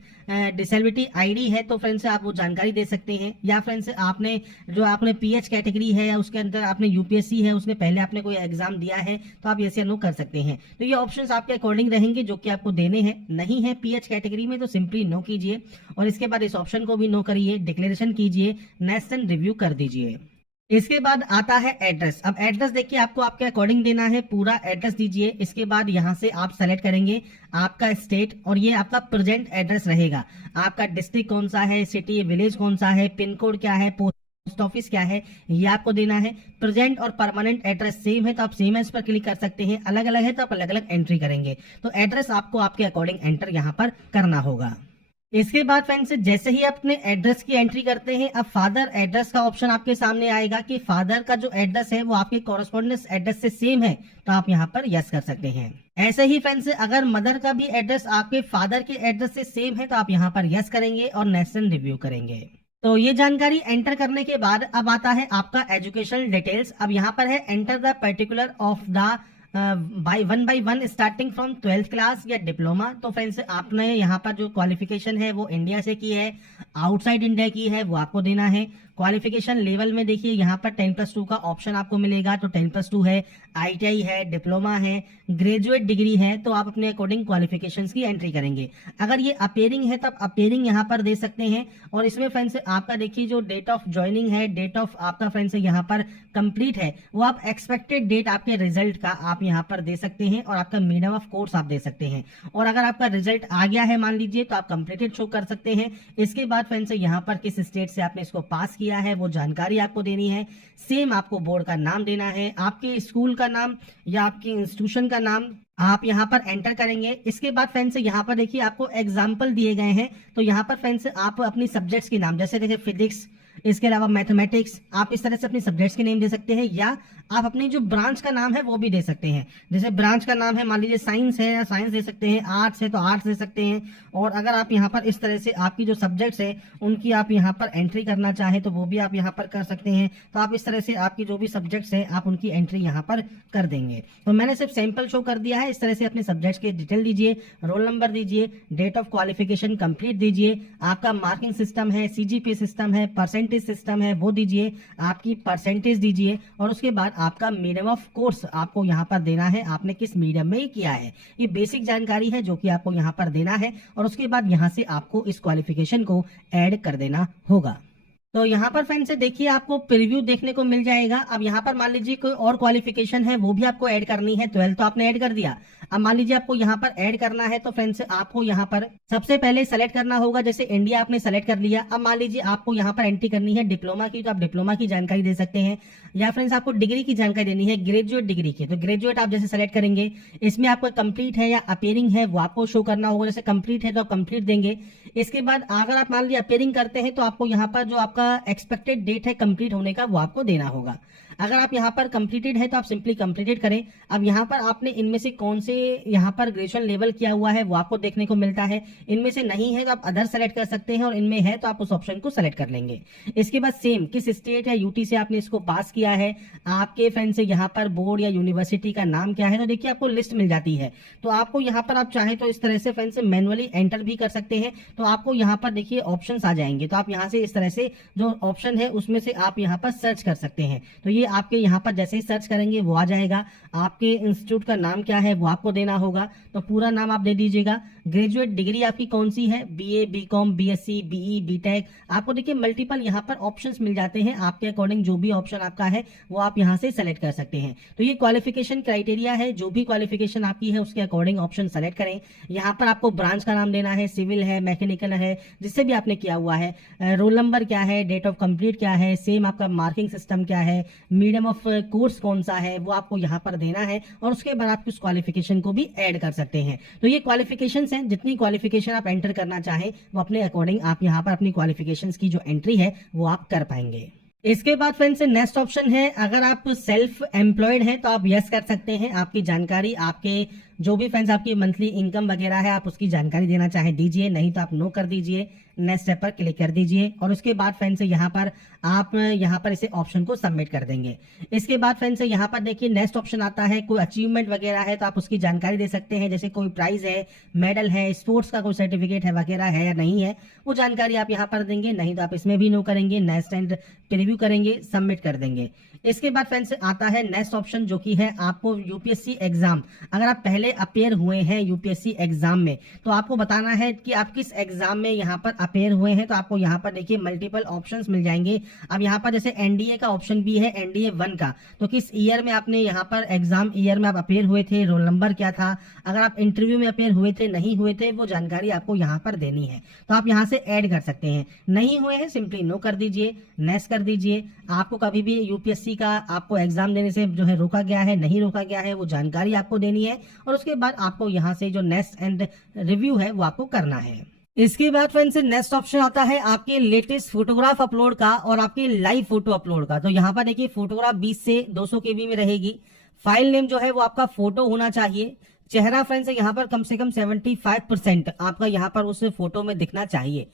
डिसेबिलिटी आईडी है तो फ्रेंड्स आप वो जानकारी दे सकते हैं। या फ्रेंड्स आपने पीएच कैटेगरी है या उसके अंदर आपने यूपीएससी है, उसने पहले आपने कोई एग्जाम दिया है तो आप ऐसे नो कर सकते हैं। तो ये ऑप्शंस आपके अकॉर्डिंग रहेंगे जो कि आपको देने हैं। नहीं है पीएच कैटेगरी में तो सिंपली नो कीजिए और इसके बाद इस ऑप्शन को भी नो करिए, डिक्लेरेशन कीजिए, नेक्स्ट एंड रिव्यू कर दीजिए। इसके बाद आता है एड्रेस। अब एड्रेस देखिए आपको आपके अकॉर्डिंग देना है, पूरा एड्रेस दीजिए। इसके बाद यहाँ से आप सेलेक्ट करेंगे आपका स्टेट और ये आपका प्रेजेंट एड्रेस रहेगा। आपका डिस्ट्रिक्ट कौन सा है, सिटी विलेज कौन सा है, पिन कोड क्या है, पोस्ट ऑफिस क्या है, ये आपको देना है। प्रेजेंट और परमानेंट एड्रेस सेम है तो आप सेम एज पर क्लिक कर सकते हैं, अलग अलग है तो आप अलग अलग एंट्री करेंगे। तो एड्रेस आपको आपके अकॉर्डिंग एंटर यहाँ पर करना होगा। इसके बाद फ्रेंड्स जैसे ही अपने एड्रेस की एंट्री करते हैं अब फादर एड्रेस का ऑप्शन आपके सामने आएगा कि फादर का जो एड्रेस है वो आपके कॉरेस्पॉन्डेंस एड्रेस से सेम है तो आप यहाँ पर यस कर सकते हैं। ऐसे ही फ्रेंड्स अगर मदर का भी एड्रेस आपके फादर के एड्रेस से सेम है तो आप यहाँ पर यस करेंगे और नेक्स्ट रिव्यू करेंगे। तो ये जानकारी एंटर करने के बाद अब आता है आपका एजुकेशनल डिटेल्स। अब यहाँ पर है enter the particular of the by one starting from 12th class या डिप्लोमा। तो फ्रेंड्स आपने यहाँ पर जो क्वालिफिकेशन है वो इंडिया से की है, आउटसाइड इंडिया की है वो आपको देना है। क्वालिफिकेशन लेवल में देखिए यहाँ पर 10+2 का ऑप्शन आपको मिलेगा तो 10+2 है, आईटीआई है, डिप्लोमा है, ग्रेजुएट डिग्री है तो आप अपने अकॉर्डिंग क्वालिफिकेशंस की एंट्री करेंगे। अगर ये अपेयरिंग है तो आप अपेयरिंग यहाँ पर दे सकते हैं। और इसमें फ्रेंड्स आपका देखिए जो डेट ऑफ ज्वाइनिंग है, डेट ऑफ आपका फ्रेंड्स यहाँ पर कंप्लीट है वो आप एक्सपेक्टेड डेट आपके रिजल्ट का आप यहाँ पर दे सकते हैं और आपका मीडियम ऑफ कोर्स आप दे सकते हैं। और अगर आपका रिजल्ट आ गया है मान लीजिए तो आप कंप्लीटेड शो कर सकते हैं। इसके बाद फ्रेंड्स यहाँ पर किस स्टेट से आपने इसको पास किया है वो जानकारी आपको देनी है। सेम आपको बोर्ड का नाम देना है, आपके स्कूल का नाम या आपके इंस्टीट्यूशन का नाम आप यहाँ पर एंटर करेंगे। इसके बाद फ्रेंड्स यहाँ पर देखिए आपको एग्जाम्पल दिए गए हैं तो यहाँ पर फ्रेंड्स आप अपनी सब्जेक्ट्स के नाम, जैसे देखिए फिजिक्स, इसके अलावा मैथमेटिक्स, आप इस तरह से अपने सब्जेक्ट्स के नेम दे सकते हैं, या आप अपनी जो ब्रांच का नाम है वो भी दे सकते हैं। जैसे ब्रांच का नाम है, मान लीजिए साइंस है, साइंस दे सकते हैं, आर्ट्स है तो आर्ट्स दे सकते हैं। और अगर आप यहाँ पर इस तरह से आपकी जो सब्जेक्ट्स है उनकी आप यहाँ पर एंट्री करना चाहें तो वो भी आप यहाँ पर कर सकते हैं। तो आप इस तरह से आपकी जो भी सब्जेक्ट्स है आप उनकी एंट्री यहाँ पर कर देंगे। तो मैंने सिर्फ सैंपल शो कर दिया है। इस तरह से अपने सब्जेक्ट्स के डिटेल दीजिए, रोल नंबर दीजिए, डेट ऑफ क्वालिफिकेशन कंप्लीट दीजिए, आपका मार्किंग सिस्टम है, सीजीपीए सिस्टम है, परसेंटेज सिस्टम है वो दीजिए, आपकी परसेंटेज दीजिए, और उसके बाद आपका मीडियम ऑफ कोर्स आपको यहाँ पर देना है, आपने किस मीडियम में किया है। ये बेसिक जानकारी है जो कि आपको यहाँ पर देना है, और उसके बाद यहाँ से आपको इस क्वालिफिकेशन को ऐड कर देना होगा। तो यहाँ पर फ्रेंड्स देखिए आपको प्रीव्यू देखने को मिल जाएगा। अब यहाँ पर मान लीजिए कोई और क्वालिफिकेशन है वो भी आपको ऐड करनी है। 12 तो आपने ऐड कर दिया, अब मान लीजिए आपको यहाँ पर ऐड करना है तो फ्रेंड्स आपको यहाँ पर सबसे पहले सेलेक्ट करना होगा। जैसे इंडिया आपने सेलेक्ट कर लिया, अब मान लीजिए आपको यहाँ पर एंट्री करनी है डिप्लोमा की, तो आप डिप्लोमा की जानकारी दे सकते हैं, या फ्रेंड्स आपको डिग्री की जानकारी देनी है, ग्रेजुएट डिग्री की, तो ग्रेजुएट आप जैसे सेलेक्ट करेंगे। इसमें आपको कंप्लीट है या अपेयरिंग है वो आपको शो करना होगा। जैसे कंप्लीट है तो आप कंप्लीट देंगे। इसके बाद अगर आप मान लीजिए अपेयरिंग करते हैं तो आपको यहाँ पर जो आपका एक्सपेक्टेड डेट है कंप्लीट होने का वो आपको देना होगा। अगर आप यहाँ पर कंप्लीटेड है तो आप सिंपली कंप्लीटेड करें। अब यहाँ पर आपने इनमें से कौन से यहाँ पर ग्रेजुएशन लेवल किया हुआ है वो आपको देखने को मिलता है। इनमें से नहीं है तो आप अदर सेलेक्ट कर सकते हैं, और इनमें है तो आप उस ऑप्शन को सेलेक्ट कर लेंगे। इसके बाद सेम किस स्टेट या यूटी से आपने इसको पास किया है, आपके फ्रेंड से यहाँ पर बोर्ड या यूनिवर्सिटी का नाम क्या है, तो देखिए आपको लिस्ट मिल जाती है। तो आपको यहाँ पर आप चाहे तो इस तरह से फ्रेंड से मैनुअली एंटर भी कर सकते हैं। तो आपको यहाँ पर देखिए ऑप्शंस आ जाएंगे, तो आप यहाँ से इस तरह से जो ऑप्शन है उसमें से आप यहाँ पर सर्च कर सकते हैं। तो ये आपके यहाँ पर जैसे ही सर्च करेंगे वो आ जाएगा। आपके इंस्टीट्यूट का नाम क्या है वो आपको देना होगा, तो पूरा नाम आप दे दीजिएगा। ग्रेजुएट डिग्री आपकी कौन सी है, BA, BCom, BSc, BE, BTech, आपको देखिए मल्टीपल यहाँ पर ऑप्शंस मिल जाते हैं। आपके अकॉर्डिंग जो भी ऑप्शन आपका है वो आप यहाँ से सेलेक्ट कर सकते हैं। तो ये क्वालिफिकेशन क्राइटेरिया है, जो भी क्वालिफिकेशन आपकी है उसके अकॉर्डिंग ऑप्शन सेलेक्ट करें। यहाँ पर आपको ब्रांच का नाम देना है, सिविल है, मैकेनिकल है, जिससे भी आपने किया हुआ है, रोल नंबर क्या है, डेट ऑफ कंप्लीट क्या है, सेम आपका मार्किंग सिस्टम क्या है, मीडियम ऑफ कोर्स कौन सा है वो आपको यहाँ पर देना है, और उसके बाद आप उस क्वालिफिकेशन को भी ऐड कर सकते हैं। तो ये क्वालिफिकेशंस हैं, जितनी क्वालिफिकेशन आप एंटर करना चाहें वो अपने अकॉर्डिंग आप यहाँ पर अपनी क्वालिफिकेशंस की जो एंट्री है वो आप कर पाएंगे। इसके बाद फ्रेंड्स नेक्स्ट ऑप्शन है, अगर आप सेल्फ एम्प्लॉयड हैं तो आप यस कर सकते हैं। आपकी जानकारी, आपके जो भी फ्रेंड्स आपकी मंथली इनकम वगैरह है आप उसकी जानकारी देना चाहें दीजिए, नहीं तो आप नो कर दीजिए, नेक्स्ट स्टेप पर क्लिक कर दीजिए, और उसके बाद फ्रेंड्स यहाँ पर आप यहाँ पर इसे ऑप्शन को सबमिट कर देंगे। इसके बाद फ्रेंड्स यहाँ पर देखिए नेक्स्ट ऑप्शन आता है, कोई अचीवमेंट वगैरह है तो आप उसकी जानकारी दे सकते हैं। जैसे कोई प्राइज है, मेडल है, स्पोर्ट्स का कोई सर्टिफिकेट है वगैरह है या नहीं है, वो जानकारी आप यहाँ पर देंगे, नहीं तो आप इसमें भी नो करेंगे, नेक्स्ट एंड प्रीव्यू करेंगे, सबमिट कर देंगे। इसके बाद फ्रेंड्स आता है नेक्स्ट ऑप्शन, जो कि है आपको यूपीएससी एग्जाम, अगर आप पहले अपेयर हुए हैं यूपीएससी एग्जाम में तो आपको बताना है कि आप किस एग्जाम में यहाँ पर अपेयर हुए हैं। तो आपको यहाँ पर देखिए मल्टीपल ऑप्शंस मिल जाएंगे। अब यहाँ पर जैसे एनडीए का ऑप्शन भी है, एनडीए 1 का, तो किस ईयर में आपने यहाँ पर एग्जाम ईयर में आप अपेयर हुए थे, रोल नंबर क्या था, अगर आप इंटरव्यू में अपेयर हुए थे नहीं हुए थे वो जानकारी आपको यहाँ पर देनी है। तो आप यहाँ से ऐड कर सकते हैं, नहीं हुए हैं सिंपली नो कर दीजिए, नेक्स्ट कर दीजिए। आपको कभी भी यूपीएससी का आपको एग्जाम देने से जो है रोका गया है, नहीं रोका गया है, वो जानकारी आपको देनी है, और उसके बाद आपको यहाँ से जो नेक्स्ट एंड रिव्यू है वो आपको करना है। इसके बाद फ्रेंड्स नेक्स्ट ऑप्शन आता है आपके लेटेस्ट फोटोग्राफ अपलोड का और आपके लाइव फोटो अपलोड का। तो यहाँ पर देखिए फोटोग्राफ 20 से 200 केबी में रहेगी। फाइल नेम जो है वो आपका फोटो होना चाहिए। चेहरा फ्रेंड्स यहाँ पर कम से कम 75% आपका यहाँ पर उस फोटो में दिखना चाहिए।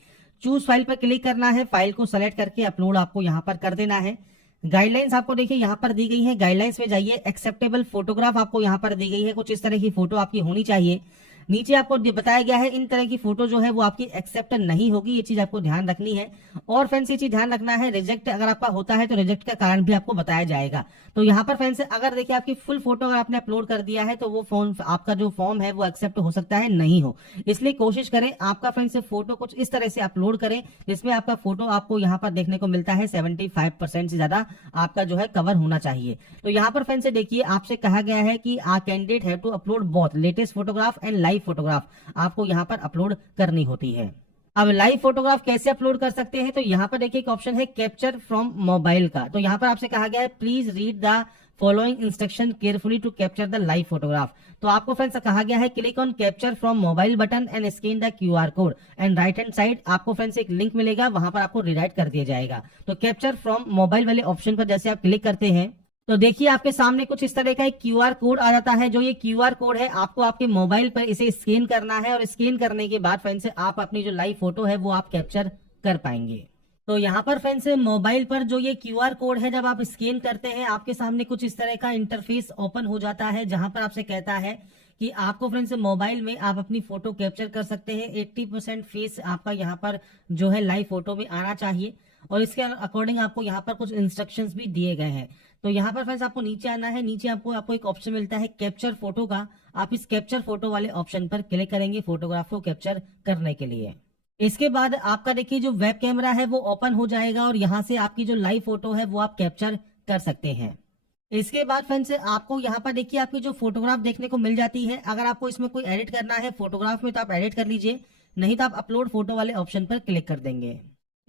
चूज फाइल पर क्लिक करना है, फाइल को सेलेक्ट करके अपलोड आपको यहाँ पर कर देना है। गाइडलाइंस आपको देखिए यहाँ पर दी गई है, गाइडलाइंस में जाइए, एक्सेप्टेबल फोटोग्राफ आपको यहाँ पर दी गई है, कुछ इस तरह की फोटो आपकी होनी चाहिए। नीचे आपको बताया गया है इन तरह की फोटो जो है वो आपकी एक्सेप्ट नहीं होगी, ये चीज आपको ध्यान रखनी है। और फ्रेंड्स ये चीज ध्यान रखना है, रिजेक्ट अगर आपका होता है तो रिजेक्ट का कारण भी आपको बताया जाएगा। तो यहाँ पर फ्रेंड्स अगर देखिए आपकी फुल फोटो अगर आपने अपलोड कर दिया है तो वो फोन आपका जो फॉर्म है वो एक्सेप्ट हो सकता है नहीं हो, इसलिए कोशिश करें आपका फ्रेंड्स फोटो कुछ इस तरह से अपलोड करें जिसमें आपका फोटो आपको यहाँ पर देखने को मिलता है 75% से ज्यादा आपका जो है कवर होना चाहिए। तो यहाँ पर फ्रेंड्स देखिए आपसे कहा गया है कि a candidate have to upload both latest photograph and live photograph आपको यहाँ पर अपलोड करनी होती है। अब लाइव फोटोग्राफ कैसे अपलोड कर सकते हैं, तो यहाँ पर देखिए एक ऑप्शन है कैप्चर फ्रॉम मोबाइल का। तो यहाँ पर आपसे कहा गया है please read the following instruction carefully to capture the live photograph. तो आपको फ्रेंड्स कहा गया है click on capture from mobile button and scan the QR code and right hand side आपको फ्रेंड्स एक लिंक मिलेगा, वहां पर आपको रिडायरेक्ट कर दिया जाएगा। तो कैप्चर फ्रॉम मोबाइल वाले ऑप्शन पर जैसे आप क्लिक करते हैं तो देखिए आपके सामने कुछ इस तरह का एक QR कोड आ जाता है। जो ये QR कोड है आपको आपके मोबाइल पर इसे स्कैन करना है और स्कैन करने के बाद फ्रेंड्स आप अपनी जो लाइव फोटो है वो आप कैप्चर कर पाएंगे। तो यहाँ पर फ्रेंड्स मोबाइल पर जो ये QR कोड है जब आप स्कैन करते हैं आपके सामने कुछ इस तरह का इंटरफेस ओपन हो जाता है, जहां पर आपसे कहता है कि आपको फ्रेंड्स मोबाइल में आप अपनी फोटो कैप्चर कर सकते हैं। 80% फेस आपका यहाँ पर जो है लाइव फोटो में आना चाहिए और इसके अकॉर्डिंग आपको यहाँ पर कुछ इंस्ट्रक्शंस भी दिए गए हैं। तो यहाँ पर फ्रेंड्स आपको नीचे आना है, नीचे आपको एक ऑप्शन मिलता है कैप्चर फोटो का। आप इस कैप्चर फोटो वाले ऑप्शन पर क्लिक करेंगे फोटोग्राफ को कैप्चर करने के लिए। इसके बाद आपका देखिए जो वेब कैमरा है वो ओपन हो जाएगा और यहाँ से आपकी जो लाइव फोटो है वो आप कैप्चर कर सकते हैं। इसके बाद फ्रेंड्स आपको यहाँ पर देखिए आपकी जो फोटोग्राफ देखने को मिल जाती है। अगर आपको इसमें कोई एडिट करना है फोटोग्राफ में तो आप एडिट कर लीजिए, नहीं तो आप अपलोड फोटो वाले ऑप्शन पर क्लिक कर देंगे।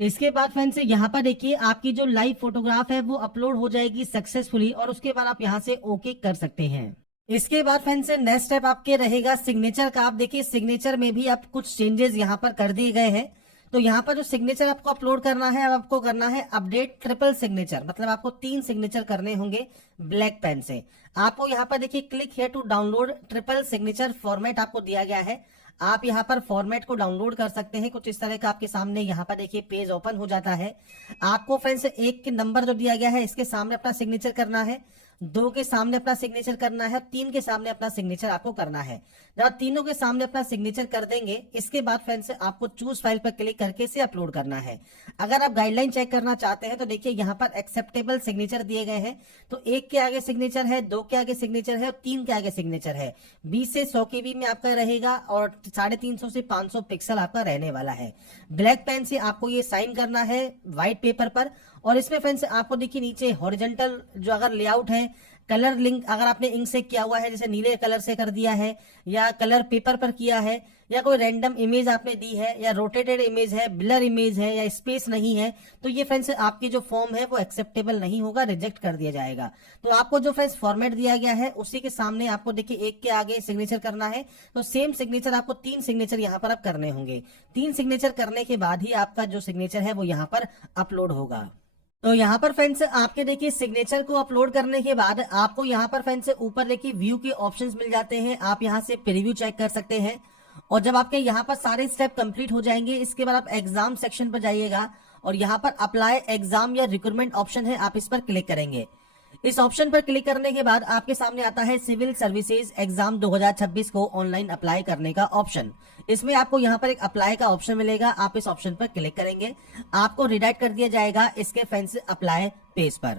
इसके बाद फ्रेंड्स यहाँ पर देखिए आपकी जो लाइव फोटोग्राफ है वो अपलोड हो जाएगी सक्सेसफुली और उसके बाद आप यहाँ से ओके कर सकते हैं। इसके बाद फ्रेंड्स नेक्स्ट स्टेप आपके रहेगा सिग्नेचर का। आप देखिए सिग्नेचर में भी आप कुछ चेंजेस यहाँ पर कर दिए गए हैं। तो यहाँ पर जो सिग्नेचर आपको अपलोड करना है, अब आपको करना है अपडेट ट्रिपल सिग्नेचर, मतलब आपको 3 सिग्नेचर करने होंगे ब्लैक पेन से। आपको यहाँ पर देखिए click here to download triple signature format आपको दिया गया है। आप यहाँ पर फॉर्मेट को डाउनलोड कर सकते हैं। कुछ इस तरह का आपके सामने यहाँ पर देखिए पेज ओपन हो जाता है। आपको फ्रेंड्स 1 के नंबर जो दिया गया है इसके सामने अपना सिग्नेचर करना है, 2 के सामने अपना सिग्नेचर करना है, 3 के सामने अपना सिग्नेचर आपको करना है। जब आप तीनों के सामने अपना सिग्नेचर कर देंगे इसके बाद फ्रेंड्स आपको चूज फाइल पर क्लिक करके इसे अपलोड करना है। अगर आप गाइडलाइन चेक करना चाहते हैं तो देखिए यहाँ पर एक्सेप्टेबल सिग्नेचर दिए गए हैं। तो 1 के आगे सिग्नेचर है, 2 के आगे सिग्नेचर है और 3 के आगे सिग्नेचर है। 20 से 100 KB में आपका रहेगा और 350 से 500 पिक्सल आपका रहने वाला है। ब्लैक पेन से आपको ये साइन करना है व्हाइट पेपर पर। और इसमें फ्रेंड्स आपको देखिए नीचे हॉरिजॉन्टल जो अगर लेआउट है, कलर लिंक अगर आपने इंक से किया हुआ है जैसे नीले कलर से कर दिया है या कलर पेपर पर किया है या कोई रैंडम इमेज आपने दी है या रोटेटेड इमेज है, ब्लर इमेज है या स्पेस नहीं है, तो ये फ्रेंड्स आपकी जो फॉर्म है वो एक्सेप्टेबल नहीं होगा, रिजेक्ट कर दिया जाएगा। तो आपको जो फ्रेंड्स फॉर्मेट दिया गया है उसी के सामने आपको देखिए 1 के आगे सिग्नेचर करना है। तो सेम सिग्नेचर आपको 3 सिग्नेचर यहाँ पर आप करने होंगे। 3 सिग्नेचर करने के बाद ही आपका जो सिग्नेचर है वो यहाँ पर अपलोड होगा। तो यहाँ पर फ्रेंड्स आपके देखिए सिग्नेचर को अपलोड करने के बाद आपको यहाँ पर फ्रेंड्स ऊपर देखिए व्यू के ऑप्शंस मिल जाते हैं। आप यहाँ से प्रीव्यू चेक कर सकते हैं और जब आपके यहाँ पर सारे स्टेप कंप्लीट हो जाएंगे इसके बाद आप एग्जाम सेक्शन पर जाइएगा और यहाँ पर अप्लाई एग्जाम या रिक्रूटमेंट ऑप्शन है, आप इस पर क्लिक करेंगे। इस ऑप्शन पर क्लिक करने के बाद आपके सामने आता है सिविल सर्विसेज एग्जाम 2026 को ऑनलाइन अप्लाई करने का ऑप्शन। इसमें आपको यहाँ पर एक अप्लाई का ऑप्शन मिलेगा, आप इस ऑप्शन पर क्लिक करेंगे, आपको रिडायरेक्ट कर दिया जाएगा इसके फ्रेंड्स अप्लाई पेज पर।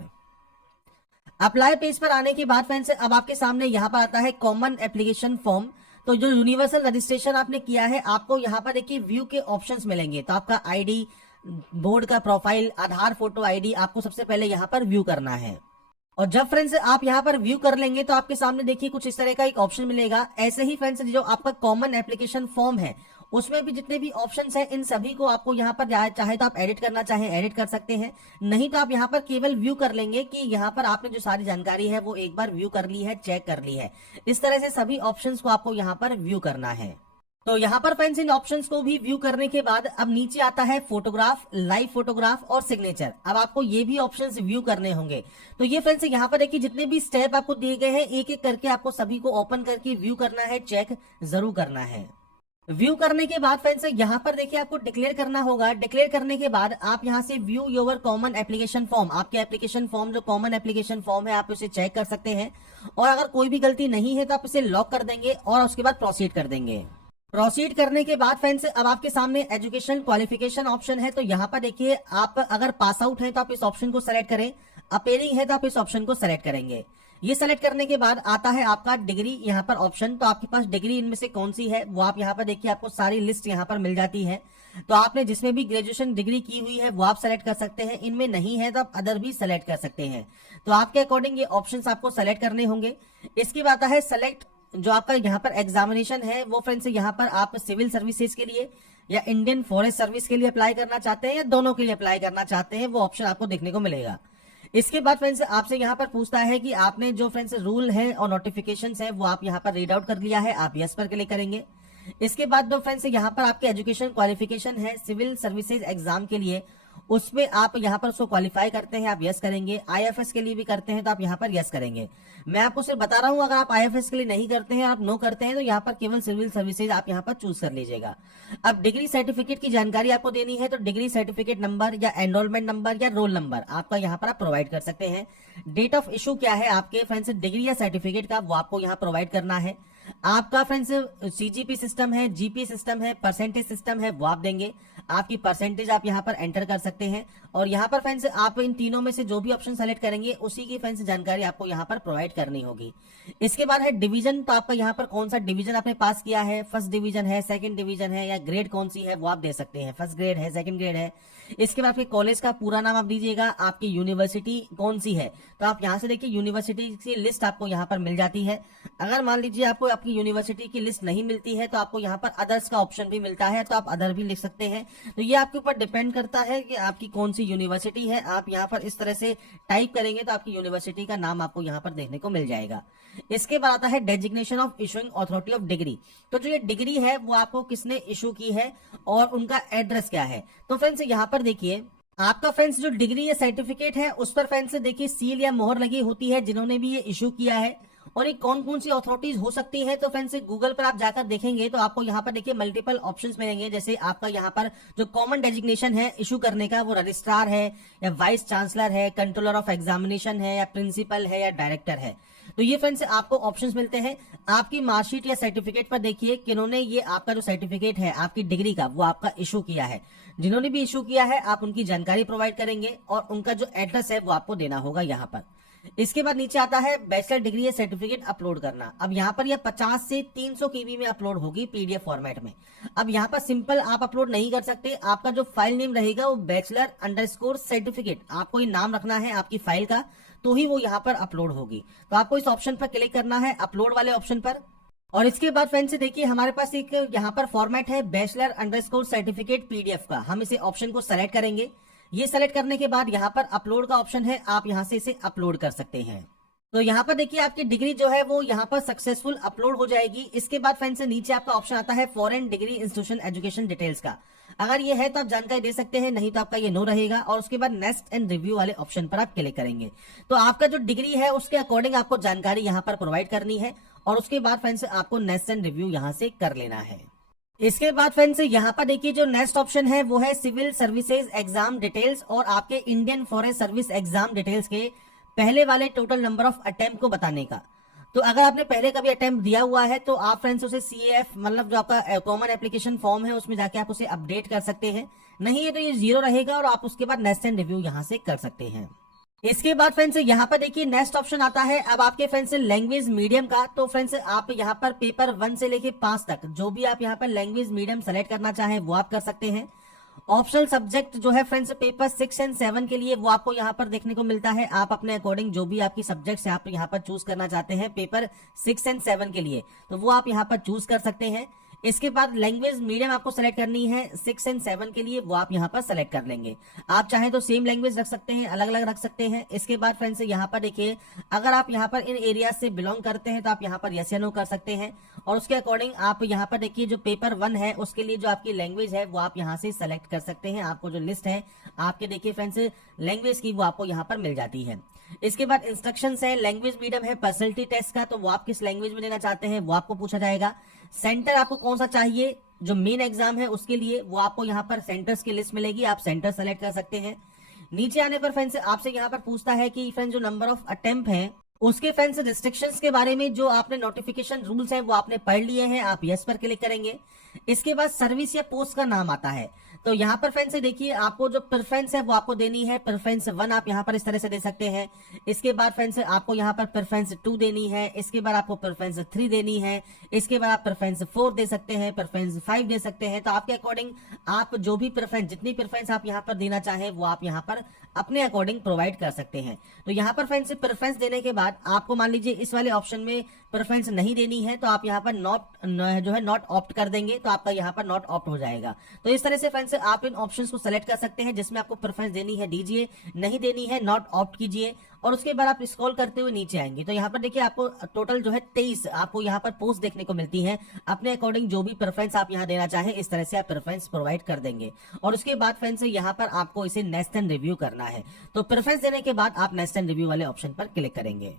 अप्लाई पेज पर आने के बाद फ्रेंड्स अब आपके सामने यहाँ पर आता है कॉमन एप्लीकेशन फॉर्म। तो जो यूनिवर्सल रजिस्ट्रेशन आपने किया है आपको यहाँ पर देखिए व्यू के ऑप्शंस मिलेंगे। तो आपका आईडी, बोर्ड का प्रोफाइल, आधार फोटो आईडी आपको सबसे पहले यहाँ पर व्यू करना है। और जब फ्रेंड्स आप यहाँ पर व्यू कर लेंगे तो आपके सामने देखिए कुछ इस तरह का एक ऑप्शन मिलेगा। ऐसे ही फ्रेंड्स जो आपका कॉमन एप्लीकेशन फॉर्म है उसमें भी जितने भी ऑप्शंस हैं इन सभी को आपको यहाँ पर चाहे तो आप एडिट करना चाहें एडिट कर सकते हैं, नहीं तो आप यहाँ पर केवल व्यू कर लेंगे कि यहाँ पर आपने जो सारी जानकारी है वो एक बार व्यू कर ली है, चेक कर ली है। इस तरह से सभी ऑप्शंस को आपको यहाँ पर व्यू करना है। तो यहाँ पर फ्रेंड्स इन ऑप्शंस को भी व्यू करने के बाद अब नीचे आता है फोटोग्राफ, लाइव फोटोग्राफ और सिग्नेचर। अब आपको ये भी ऑप्शंस व्यू करने होंगे। तो ये फ्रेंड्स यहाँ पर देखिए जितने भी स्टेप आपको दिए गए हैं एक एक करके आपको सभी को ओपन करके व्यू करना है, चेक जरूर करना है। व्यू करने के बाद फ्रेंड्स यहाँ पर देखिए आपको डिक्लेयर करना होगा। डिक्लेयर करने के बाद आप यहाँ से view your common application form, आपके एप्लीकेशन फॉर्म जो कॉमन एप्लीकेशन फॉर्म है आप उसे चेक कर सकते हैं और अगर कोई भी गलती नहीं है तो आप इसे लॉक कर देंगे और उसके बाद प्रोसीड कर देंगे। प्रोसीड करने के बाद फ्रेंड्स अब आपके सामने एजुकेशन क्वालिफिकेशन ऑप्शन है। तो यहाँ पर देखिए आप अगर पास आउट है तो आप इस ऑप्शन को सेलेक्ट करें, अपेयरिंग है तो आप इस ऑप्शन को सेलेक्ट करेंगे। ये सेलेक्ट करने के बाद आता है आपका डिग्री यहाँ पर ऑप्शन। तो आपके पास डिग्री इनमें से कौन सी है वो आप यहाँ पर देखिए आपको सारी लिस्ट यहाँ पर मिल जाती है। तो आपने जिसमें भी ग्रेजुएशन डिग्री की हुई है वो आप सेलेक्ट कर सकते हैं, इनमें नहीं है तो आप अदर भी सेलेक्ट कर सकते हैं। तो आपके अकॉर्डिंग ये ऑप्शन आपको सेलेक्ट करने होंगे। इसके बाद आता है सेलेक्ट जो आपका यहाँ पर एग्जामिनेशन है वो फ्रेंड्स यहाँ पर आप सिविल सर्विसेज के लिए या इंडियन फॉरेस्ट सर्विस के लिए अप्लाई करना चाहते हैं या दोनों के लिए अप्लाई करना चाहते हैं वो ऑप्शन आपको देखने को मिलेगा। इसके बाद फ्रेंड्स आपसे यहाँ पर पूछता है कि आपने जो फ्रेंड्स रूल है और नोटिफिकेशंस है वो आप यहाँ पर रीड आउट कर लिया है, आप यस पर क्लिक करेंगे। इसके बाद जो फ्रेंड्स यहाँ पर आपके एजुकेशन क्वालिफिकेशन है सिविल सर्विसेज एग्जाम के लिए, उसमें आप यहाँ पर उसको क्वालिफाई करते हैं, आप यस करेंगे। आईएफएस के लिए भी करते हैं तो आप यहाँ पर यस करेंगे। मैं आपको सिर्फ बता रहा हूँ, अगर आप आईएफएस के लिए नहीं करते हैं, आप नो करते हैं, तो यहाँ पर केवल सिविल सर्विसेज आप यहाँ पर चूज कर लीजिएगा। अब डिग्री सर्टिफिकेट की जानकारी आपको देनी है, तो डिग्री सर्टिफिकेट नंबर या एनरोलमेंट नंबर या रोल नंबर आपका यहाँ पर आप प्रोवाइड कर सकते हैं। डेट ऑफ इशू क्या है आपके फ्रेंड्स डिग्री या सर्टिफिकेट का, वो आपको यहाँ प्रोवाइड करना है। आपका फ्रेंड्स सीजीपी सिस्टम है, जीपी सिस्टम है, परसेंटेज सिस्टम है, वो आप देंगे। आपकी परसेंटेज आप यहाँ पर एंटर कर सकते हैं और यहाँ पर फ्रेंड्स आप इन तीनों में से जो भी ऑप्शन सेलेक्ट करेंगे उसी की फ्रेंड्स जानकारी आपको यहाँ पर प्रोवाइड करनी होगी। इसके बाद है डिवीजन, तो आपका यहाँ पर कौन सा डिवीजन आपने पास किया है, फर्स्ट डिवीजन है, सेकंड डिवीजन है या ग्रेड कौन सी है वो आप दे सकते हैं, फर्स्ट ग्रेड है, सेकंड ग्रेड है। इसके बाद आपके कॉलेज का पूरा नाम आप दीजिएगा, आपकी यूनिवर्सिटी कौन सी है, तो आप यहाँ से देखिए यूनिवर्सिटी की लिस्ट आपको यहाँ पर मिल जाती है। अगर मान लीजिए आपको आपकी यूनिवर्सिटी की लिस्ट नहीं मिलती है तो आपको यहाँ पर अदर्स का ऑप्शन भी मिलता है, तो आप अदर भी लिख सकते हैं। तो ये आपके ऊपर डिपेंड करता है कि आपकी कौन सी यूनिवर्सिटी है। आप यहाँ पर इस तरह से टाइप करेंगे तो आपकी यूनिवर्सिटी का नाम आपको यहाँ पर देखने को मिल जाएगा। इसके बाद आता है designation of issuing authority of degree, तो जो ये डिग्री है वो आपको किसने इशू की है और उनका एड्रेस क्या है। तो फ्रेंड्स यहाँ पर देखिए आपका फ्रेंड्स जो डिग्री या सर्टिफिकेट है उस पर फ्रेंड्स देखिए सील या मोहर लगी होती है जिन्होंने भी ये इशू किया है। और ये कौन कौन सी अथॉरिटीज हो सकती है, तो फ्रेंड्स गूगल पर आप जाकर देखेंगे तो आपको यहाँ पर देखिए मल्टीपल ऑप्शंस मिलेंगे। जैसे आपका यहाँ पर जो कॉमन डेजिग्नेशन है इशू करने का वो रजिस्ट्रार है या वाइस चांसलर है, कंट्रोलर ऑफ एग्जामिनेशन है या प्रिंसिपल है या डायरेक्टर है। तो ये फ्रेंड्स आपको ऑप्शंस मिलते हैं। आपकी मार्कशीट या सर्टिफिकेट पर देखिए किन्होंने ये आपका जो सर्टिफिकेट है आपकी डिग्री का वो आपका इशू किया है। जिन्होंने भी इशू किया है आप उनकी जानकारी प्रोवाइड करेंगे और उनका जो एड्रेस है वो आपको देना होगा यहाँ पर। इसके बाद नीचे आता है बैचलर डिग्री या सर्टिफिकेट अपलोड करना। अब यहाँ पर यह 50 से 300 केबी में अपलोड होगी पीडीएफ फॉर्मेट में। अब यहाँ पर सिंपल आप अपलोड नहीं कर सकते, आपका जो फाइल नेम रहेगा वो बैचलर _सर्टिफिकेट, आपको ये नाम रखना है आपकी फाइल का, तो ही वो यहाँ पर अपलोड होगी। तो आपको इस ऑप्शन पर क्लिक करना है, अपलोड वाले ऑप्शन पर। और इसके बाद फ्रेंड्स देखिए हमारे पास एक यहाँ पर फॉर्मेट है बैचलर_सर्टिफिकेट पीडीएफ का। हम इसे ऑप्शन को सेलेक्ट करेंगे। ये सेलेक्ट करने के बाद यहाँ पर अपलोड का ऑप्शन है, आप यहाँ से इसे अपलोड कर सकते हैं। तो यहाँ पर देखिए आपकी डिग्री जो है वो यहाँ पर सक्सेसफुल अपलोड हो जाएगी। इसके बाद फ्रेंड्स नीचे आपका ऑप्शन आता है foreign degree institution education details का। अगर ये है तो आप जानकारी दे सकते हैं, नहीं तो आपका ये नो रहेगा। और उसके बाद नेक्स्ट एंड रिव्यू वाले ऑप्शन पर आप क्लिक करेंगे। तो आपका जो डिग्री है उसके अकॉर्डिंग आपको जानकारी यहाँ पर प्रोवाइड करनी है और उसके बाद फ्रेंड्स आपको नेक्स्ट एंड रिव्यू यहाँ से कर लेना है। इसके बाद फ्रेंड्स यहाँ पर देखिए जो नेक्स्ट ऑप्शन है वो है सिविल सर्विसेज एग्जाम डिटेल्स और आपके Indian forest service exam details के पहले वाले टोटल नंबर ऑफ अटेम्प्ट को बताने का। तो अगर आपने पहले कभी अटेम्प्ट दिया हुआ है तो आप फ्रेंड्स उसे CAF मतलब जो आपका कॉमन एप्लीकेशन फॉर्म है उसमें जाके आप उसे अपडेट कर सकते हैं, नहीं है तो ये 0 रहेगा और आप उसके बाद नेक्स्ट एंड रिव्यू यहाँ से कर सकते हैं। इसके बाद फ्रेंड्स यहाँ पर देखिए नेक्स्ट ऑप्शन आता है अब आपके फ्रेंड्स लैंग्वेज मीडियम का। तो फ्रेंड्स आप यहाँ पर पेपर 1 से लेके 5 तक जो भी आप यहाँ पर लैंग्वेज मीडियम सेलेक्ट करना चाहें वो आप कर सकते हैं। ऑप्शनल सब्जेक्ट जो है फ्रेंड्स पेपर 6 एंड 7 के लिए वो आपको यहाँ पर देखने को मिलता है। आप अपने अकॉर्डिंग जो भी आपकी सब्जेक्ट्स आप यहाँ पर चूज करना चाहते हैं पेपर 6 एंड 7 के लिए तो वो आप यहाँ पर चूज कर सकते हैं। इसके बाद लैंग्वेज मीडियम आपको सेलेक्ट करनी है 6 एंड 7 के लिए, वो आप यहाँ पर सेलेक्ट कर लेंगे। आप चाहें तो सेम लैंग्वेज रख सकते हैं, अलग अलग रख सकते हैं। इसके बाद फ्रेंड्स यहाँ पर देखिए अगर आप यहाँ पर इन एरिया से बिलोंग करते हैं तो आप यहाँ पर यस या नो कर सकते हैं और उसके अकॉर्डिंग आप यहाँ पर देखिए जो पेपर 1 है उसके लिए जो आपकी लैंग्वेज है वो आप यहाँ से सेलेक्ट कर सकते हैं। आपको जो लिस्ट है आपके देखिए फ्रेंड्स लैंग्वेज की वो आपको यहाँ पर मिल जाती है। इसके बाद इंस्ट्रक्शंस है, लैंग्वेज मीडियम है पर्सनैलिटी टेस्ट का, तो वो आप किस लैंग्वेज में देना चाहते हैं वो आपको पूछा जाएगा। सेंटर आपको कौन सा चाहिए, जो मेन एग्जाम है उसके लिए वो आपको यहाँ पर सेंटर्स की लिस्ट मिलेगी, आप सेंटर सेलेक्ट कर सकते हैं। नीचे आने पर फ्रेंड्स आपसे यहाँ पर पूछता है कि फ्रेंड्स जो नंबर ऑफ अटेम्प्ट है उसके फ्रेंड्स रिस्ट्रिक्शंस के बारे में जो आपने नोटिफिकेशन रूल्स हैं वो आपने पढ़ लिए हैं, आप यस पर क्लिक करेंगे। इसके बाद सर्विस या पोस्ट का नाम आता है, तो यहाँ पर फ्रेंड्स देखिए आपको जो प्रेफरेंस है वो आपको देनी है, प्रेफरेंस 1 आप यहाँ पर इस तरह से दे सकते हैं। इसके बाद फ्रेंड्स आपको यहाँ पर प्रेफरेंस 2 देनी है, इसके बाद आपको प्रेफरेंस 3 देनी है, इसके बाद आप प्रेफरेंस 4 दे सकते हैं, प्रेफरेंस 5 दे सकते हैं। तो आपके अकॉर्डिंग आप जो भी प्रेफरेंस जितनी प्रेफरेंस आप यहाँ पर देना चाहें वो आप यहाँ पर अपने अकॉर्डिंग प्रोवाइड कर सकते हैं। तो यहाँ पर फ्रेंड्स प्रेफरेंस देने के बाद आपको मान लीजिए इस वाले ऑप्शन में प्रेफरेंस नहीं देनी है तो आप यहाँ पर नॉट ऑप्ट कर देंगे तो आपका यहाँ पर नॉट ऑप्ट हो जाएगा। तो इस तरह से फ्रेंड्स आप इन ऑप्शंस को सेलेक्ट कर सकते हैं, जिसमें आपको प्रेफरेंस देनी है दीजिए, नहीं देनी है नॉट ऑप्ट कीजिए। और उसके बाद आप स्क्रॉल करते हुए नीचे आएंगे तो यहाँ पर देखिए आपको टोटल 23 आपको यहाँ पर पोस्ट देखने को मिलती है। अपने अकॉर्डिंग जो भी प्रेफरेंस आप यहाँ देना चाहें इस तरह से आप प्रेफरेंस प्रोवाइड कर देंगे। और उसके बाद फ्रेंड्स यहाँ पर आपको इसे नेक्स्ट एंड रिव्यू करना है। तो प्रेफरेंस देने के बाद आप नेक्स्ट एंड रिव्यू वाले ऑप्शन पर क्लिक करेंगे।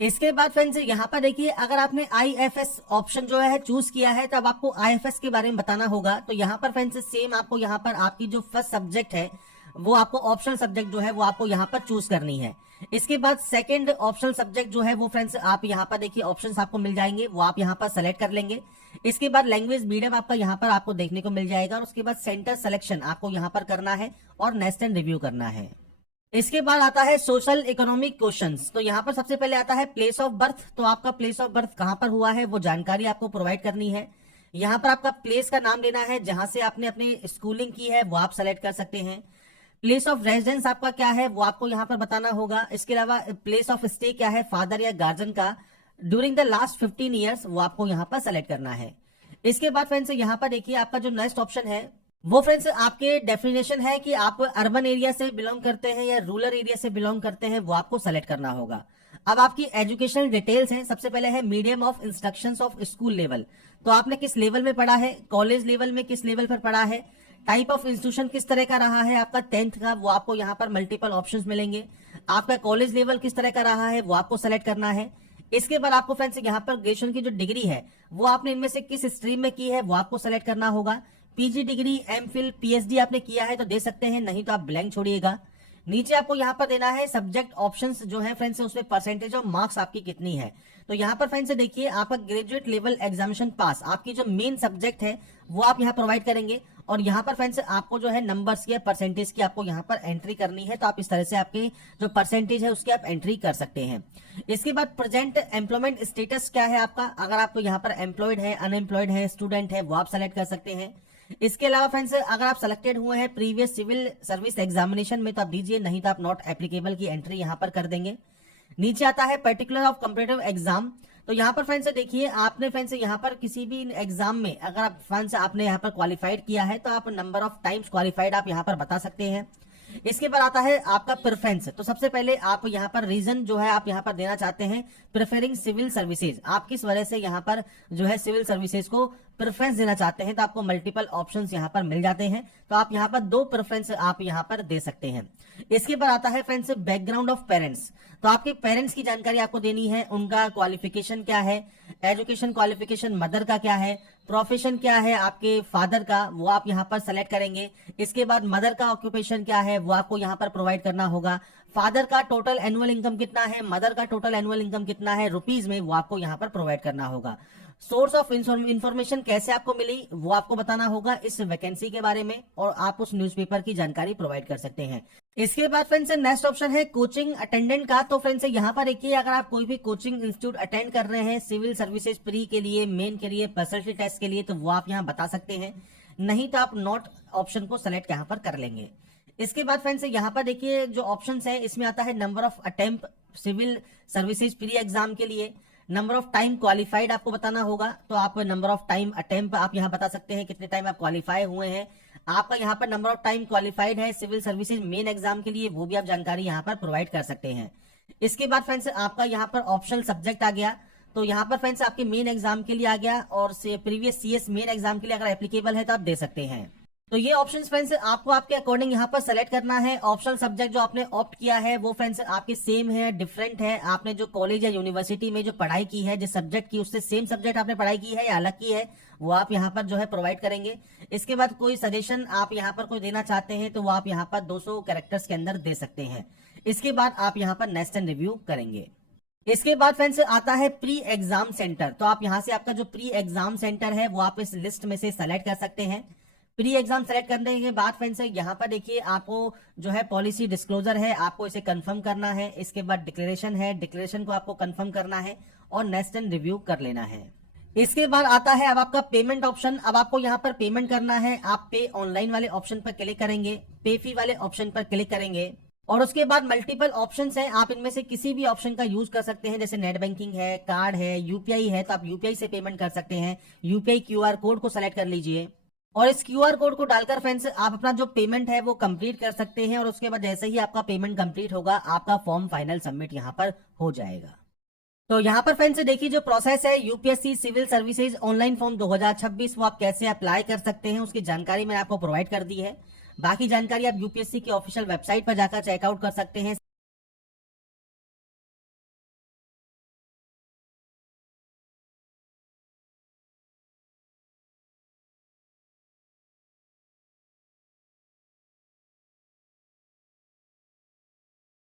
इसके बाद फ्रेंड्स यहाँ पर देखिए अगर आपने IFS ऑप्शन जो है चूज किया है तो अब आपको IFS के बारे में बताना होगा। तो यहाँ पर फ्रेंड्स सेम आपको यहाँ पर आपकी जो फर्स्ट सब्जेक्ट है वो आपको ऑप्शनल सब्जेक्ट जो है वो आपको यहाँ पर चूज करनी है। इसके बाद सेकंड ऑप्शनल सब्जेक्ट जो है वो फ्रेंड्स आप यहाँ पर देखिए ऑप्शंस आपको मिल जाएंगे, वो आप यहाँ पर सेलेक्ट कर लेंगे। इसके बाद लैंग्वेज मीडियम आपका यहाँ पर आपको देखने को मिल जाएगा और उसके बाद सेंटर सिलेक्शन आपको यहाँ पर करना है और नेक्स्ट एंड रिव्यू करना है। इसके बाद आता है सोशल इकोनॉमिक क्वेश्चंस। तो यहाँ पर सबसे पहले आता है प्लेस ऑफ बर्थ। तो आपका प्लेस ऑफ बर्थ कहाँ पर हुआ है वो जानकारी आपको प्रोवाइड करनी है। यहाँ पर आपका प्लेस का नाम लेना है, जहां से आपने अपनी स्कूलिंग की है वो आप सेलेक्ट कर सकते हैं। प्लेस ऑफ रेजिडेंस आपका क्या है वो आपको यहाँ पर बताना होगा। इसके अलावा प्लेस ऑफ स्टे क्या है फादर या गार्जियन का ड्यूरिंग द लास्ट 15 ईयर्स वो आपको यहाँ पर सेलेक्ट करना है। इसके बाद फ्रेंड्स यहाँ पर देखिए आपका जो नेक्स्ट ऑप्शन है वो फ्रेंड्स आपके डेफिनेशन है कि आप अर्बन एरिया से बिलोंग करते हैं या रूरल एरिया से बिलोंग करते हैं, वो आपको सेलेक्ट करना होगा। अब आपकी एजुकेशनल डिटेल्स हैं। सबसे पहले है medium of instructions of school level. तो आपने किस लेवल में पढ़ा है, कॉलेज लेवल में किस लेवल पर पढ़ा है, टाइप ऑफ इंस्टीट्यूशन किस तरह का रहा है आपका 10th का, वो आपको यहाँ पर मल्टीपल ऑप्शंस मिलेंगे। आपका कॉलेज लेवल किस तरह का रहा है वो आपको सेलेक्ट करना है। इसके बाद आपको फ्रेंड्स यहाँ पर ग्रेजुएशन की जो डिग्री है वो आपने इनमें से किस स्ट्रीम में की है वो आपको सेलेक्ट करना होगा। पीजी डिग्री, एमफिल, पीएचडी आपने किया है तो दे सकते हैं, नहीं तो आप ब्लैंक छोड़िएगा। नीचे आपको यहाँ पर देना है सब्जेक्ट ऑप्शंस जो है फ्रेंड्स उसमें परसेंटेज ऑफ मार्क्स आपकी कितनी है। तो यहाँ पर फ्रेंड्स देखिए आपका ग्रेजुएट लेवल एग्जामिनेशन पास आपकी जो मेन सब्जेक्ट है वो आप यहाँ प्रोवाइड करेंगे। और यहाँ पर फ्रेंड्स आपको जो है नंबर्स की परसेंटेज की आपको यहाँ पर एंट्री करनी है। तो आप इस तरह से आपकी जो परसेंटेज है उसकी आप एंट्री कर सकते हैं। इसके बाद प्रेजेंट एम्प्लॉयमेंट स्टेटस क्या है आपका, अगर आपको यहाँ पर एम्प्लॉयड है, अनएम्प्लॉयड है, स्टूडेंट है, वो आप सेलेक्ट कर सकते हैं। इसके अलावा फ्रेंड्स अगर आप सिलेक्टेड हुए हैं प्रीवियस सिविल सर्विस एग्जामिनेशन में तो आप दीजिए, नहीं तो आप नॉट एप्लीकेबल की एंट्री यहाँ पर कर देंगे। नीचे आता है पर्टिकुलर ऑफ कॉम्पिटिटिव एग्जाम। तो यहाँ पर फ्रेंड्स देखिए आपने फ्रेंड्स यहाँ पर किसी भी एग्जाम में अगर आप फ्रेंड्स आपने यहाँ पर क्वालिफाइड किया है तो आप नंबर ऑफ टाइम्स क्वालिफाइड आप यहाँ पर बता सकते हैं। इसके बाद आता है आपका प्रेफरेंस। तो सबसे पहले आप यहाँ पर रीजन जो है आप यहाँ पर देना चाहते हैं प्रेफरिंग सिविल सर्विसेज, आप किस वजह से यहाँ पर जो है सिविल सर्विसेज को प्रेफरेंस देना चाहते हैं। तो आपको मल्टीपल ऑप्शंस यहाँ पर मिल जाते हैं, तो आप यहाँ पर 2 प्रेफरेंस आप यहाँ पर दे सकते हैं। इसके बाद आता है फ्रेंड्स बैकग्राउंड ऑफ पेरेंट्स। तो आपके पेरेंट्स की जानकारी आपको देनी है, उनका क्वालिफिकेशन क्या है, एजुकेशन क्वालिफिकेशन मदर का क्या है, प्रोफेशन क्या है आपके फादर का, वो आप यहाँ पर सेलेक्ट करेंगे। इसके बाद मदर का ऑक्यूपेशन क्या है वो आपको यहाँ पर प्रोवाइड करना होगा। फादर का टोटल एनुअल इनकम कितना है, मदर का टोटल एनुअल इनकम कितना है रुपीज में, वो आपको यहाँ पर प्रोवाइड करना होगा। सोर्स ऑफ इंफॉर्मेशन कैसे आपको मिली वो आपको बताना होगा इस वैकेंसी के बारे में, और आप उस न्यूज़पेपर की जानकारी प्रोवाइड कर सकते हैं। इसके बाद फ्रेंड्स नेक्स्ट ऑप्शन है कोचिंग अटेंडेंट का। तो फ्रेंड्स यहाँ पर देखिए अगर आप कोई भी कोचिंग इंस्टीट्यूट अटेंड कर रहे हैं सिविल सर्विसेज प्री के लिए, मेन के लिए, पर्सनैलिटी टेस्ट के लिए, तो वो आप यहाँ बता सकते हैं, नहीं तो आप नॉट ऑप्शन को सेलेक्ट यहाँ पर कर लेंगे। इसके बाद फ्रेंड्स यहाँ पर देखिए जो ऑप्शन है इसमें आता है number of attempt civil services pre exam के लिए, नंबर ऑफ टाइम क्वालिफाइड आपको बताना होगा। तो आप नंबर ऑफ टाइम अटेम्प्ट आप यहाँ बता सकते हैं कितने टाइम आप क्वालिफाई हुए हैं। आपका यहाँ पर नंबर ऑफ टाइम क्वालिफाइड है सिविल सर्विसेज मेन एग्जाम के लिए, वो भी आप जानकारी यहाँ पर प्रोवाइड कर सकते हैं। इसके बाद फ्रेंड्स आपका यहाँ पर ऑप्शनल सब्जेक्ट आ गया। तो यहाँ पर फ्रेंड्स आपके मेन एग्जाम के लिए आ गया, और प्रीवियस CS मेन एग्जाम के लिए अगर एप्लीकेबल है तो आप दे सकते हैं। तो ये ऑप्शंस फ्रेंड्स आपको आपके अकॉर्डिंग यहाँ पर सेलेक्ट करना है। ऑप्शनल सब्जेक्ट जो आपने ऑप्ट किया है वो फ्रेंड्स आपके सेम है, डिफरेंट है, आपने जो कॉलेज या यूनिवर्सिटी में जो पढ़ाई की है, जिस सब्जेक्ट की, उससे सेम सब्जेक्ट आपने पढ़ाई की है या अलग की है, वो आप यहाँ पर जो है प्रोवाइड करेंगे। इसके बाद कोई सजेशन आप यहाँ पर कोई देना चाहते हैं तो वो आप यहाँ पर 200 कैरेक्टर्स के अंदर दे सकते हैं। इसके बाद आप यहाँ पर नेक्स्ट एंड रिव्यू करेंगे। इसके बाद फ्रेंड्स आता है प्री एग्जाम सेंटर। तो आप यहाँ से आपका जो प्री एग्जाम सेंटर है वो आप इस लिस्ट में से सेलेक्ट कर सकते हैं। प्री एग्जाम सेलेक्ट करने के बाद फ्रेंड्स यहाँ पर देखिए आपको जो है पॉलिसी डिस्क्लोजर है, आपको इसे कंफर्म करना है। इसके बाद डिक्लेरेशन है, डिक्लेरेशन को आपको कंफर्म करना है और नेक्स्ट एंड रिव्यू कर लेना है। इसके बाद आता है अब आपका पेमेंट ऑप्शन। अब आपको यहाँ पर पेमेंट करना है। आप पे ऑनलाइन वाले ऑप्शन पर क्लिक करेंगे, पे फी वाले ऑप्शन पर क्लिक करेंगे। और उसके बाद मल्टीपल ऑप्शंस हैं, आप इनमें से किसी भी ऑप्शन का यूज कर सकते हैं। जैसे नेट बैंकिंग है, कार्ड है, यूपीआई है, तो आप यूपीआई से पेमेंट कर सकते हैं। यूपीआई क्यूआर कोड को सेलेक्ट कर लीजिए और इस क्यूआर कोड को डालकर फ्रेंड्स आप अपना जो पेमेंट है वो कंप्लीट कर सकते हैं। और उसके बाद जैसे ही आपका पेमेंट कंप्लीट होगा, आपका फॉर्म फाइनल सबमिट यहाँ पर हो जाएगा। तो यहाँ पर फ्रेंड्स देखिए, जो प्रोसेस है UPSC civil services online form 2026 वो आप कैसे अप्लाई कर सकते हैं, उसकी जानकारी मैंने आपको प्रोवाइड कर दी है। बाकी जानकारी आप यूपीएससी की ऑफिशियल वेबसाइट पर जाकर चेकआउट कर सकते हैं।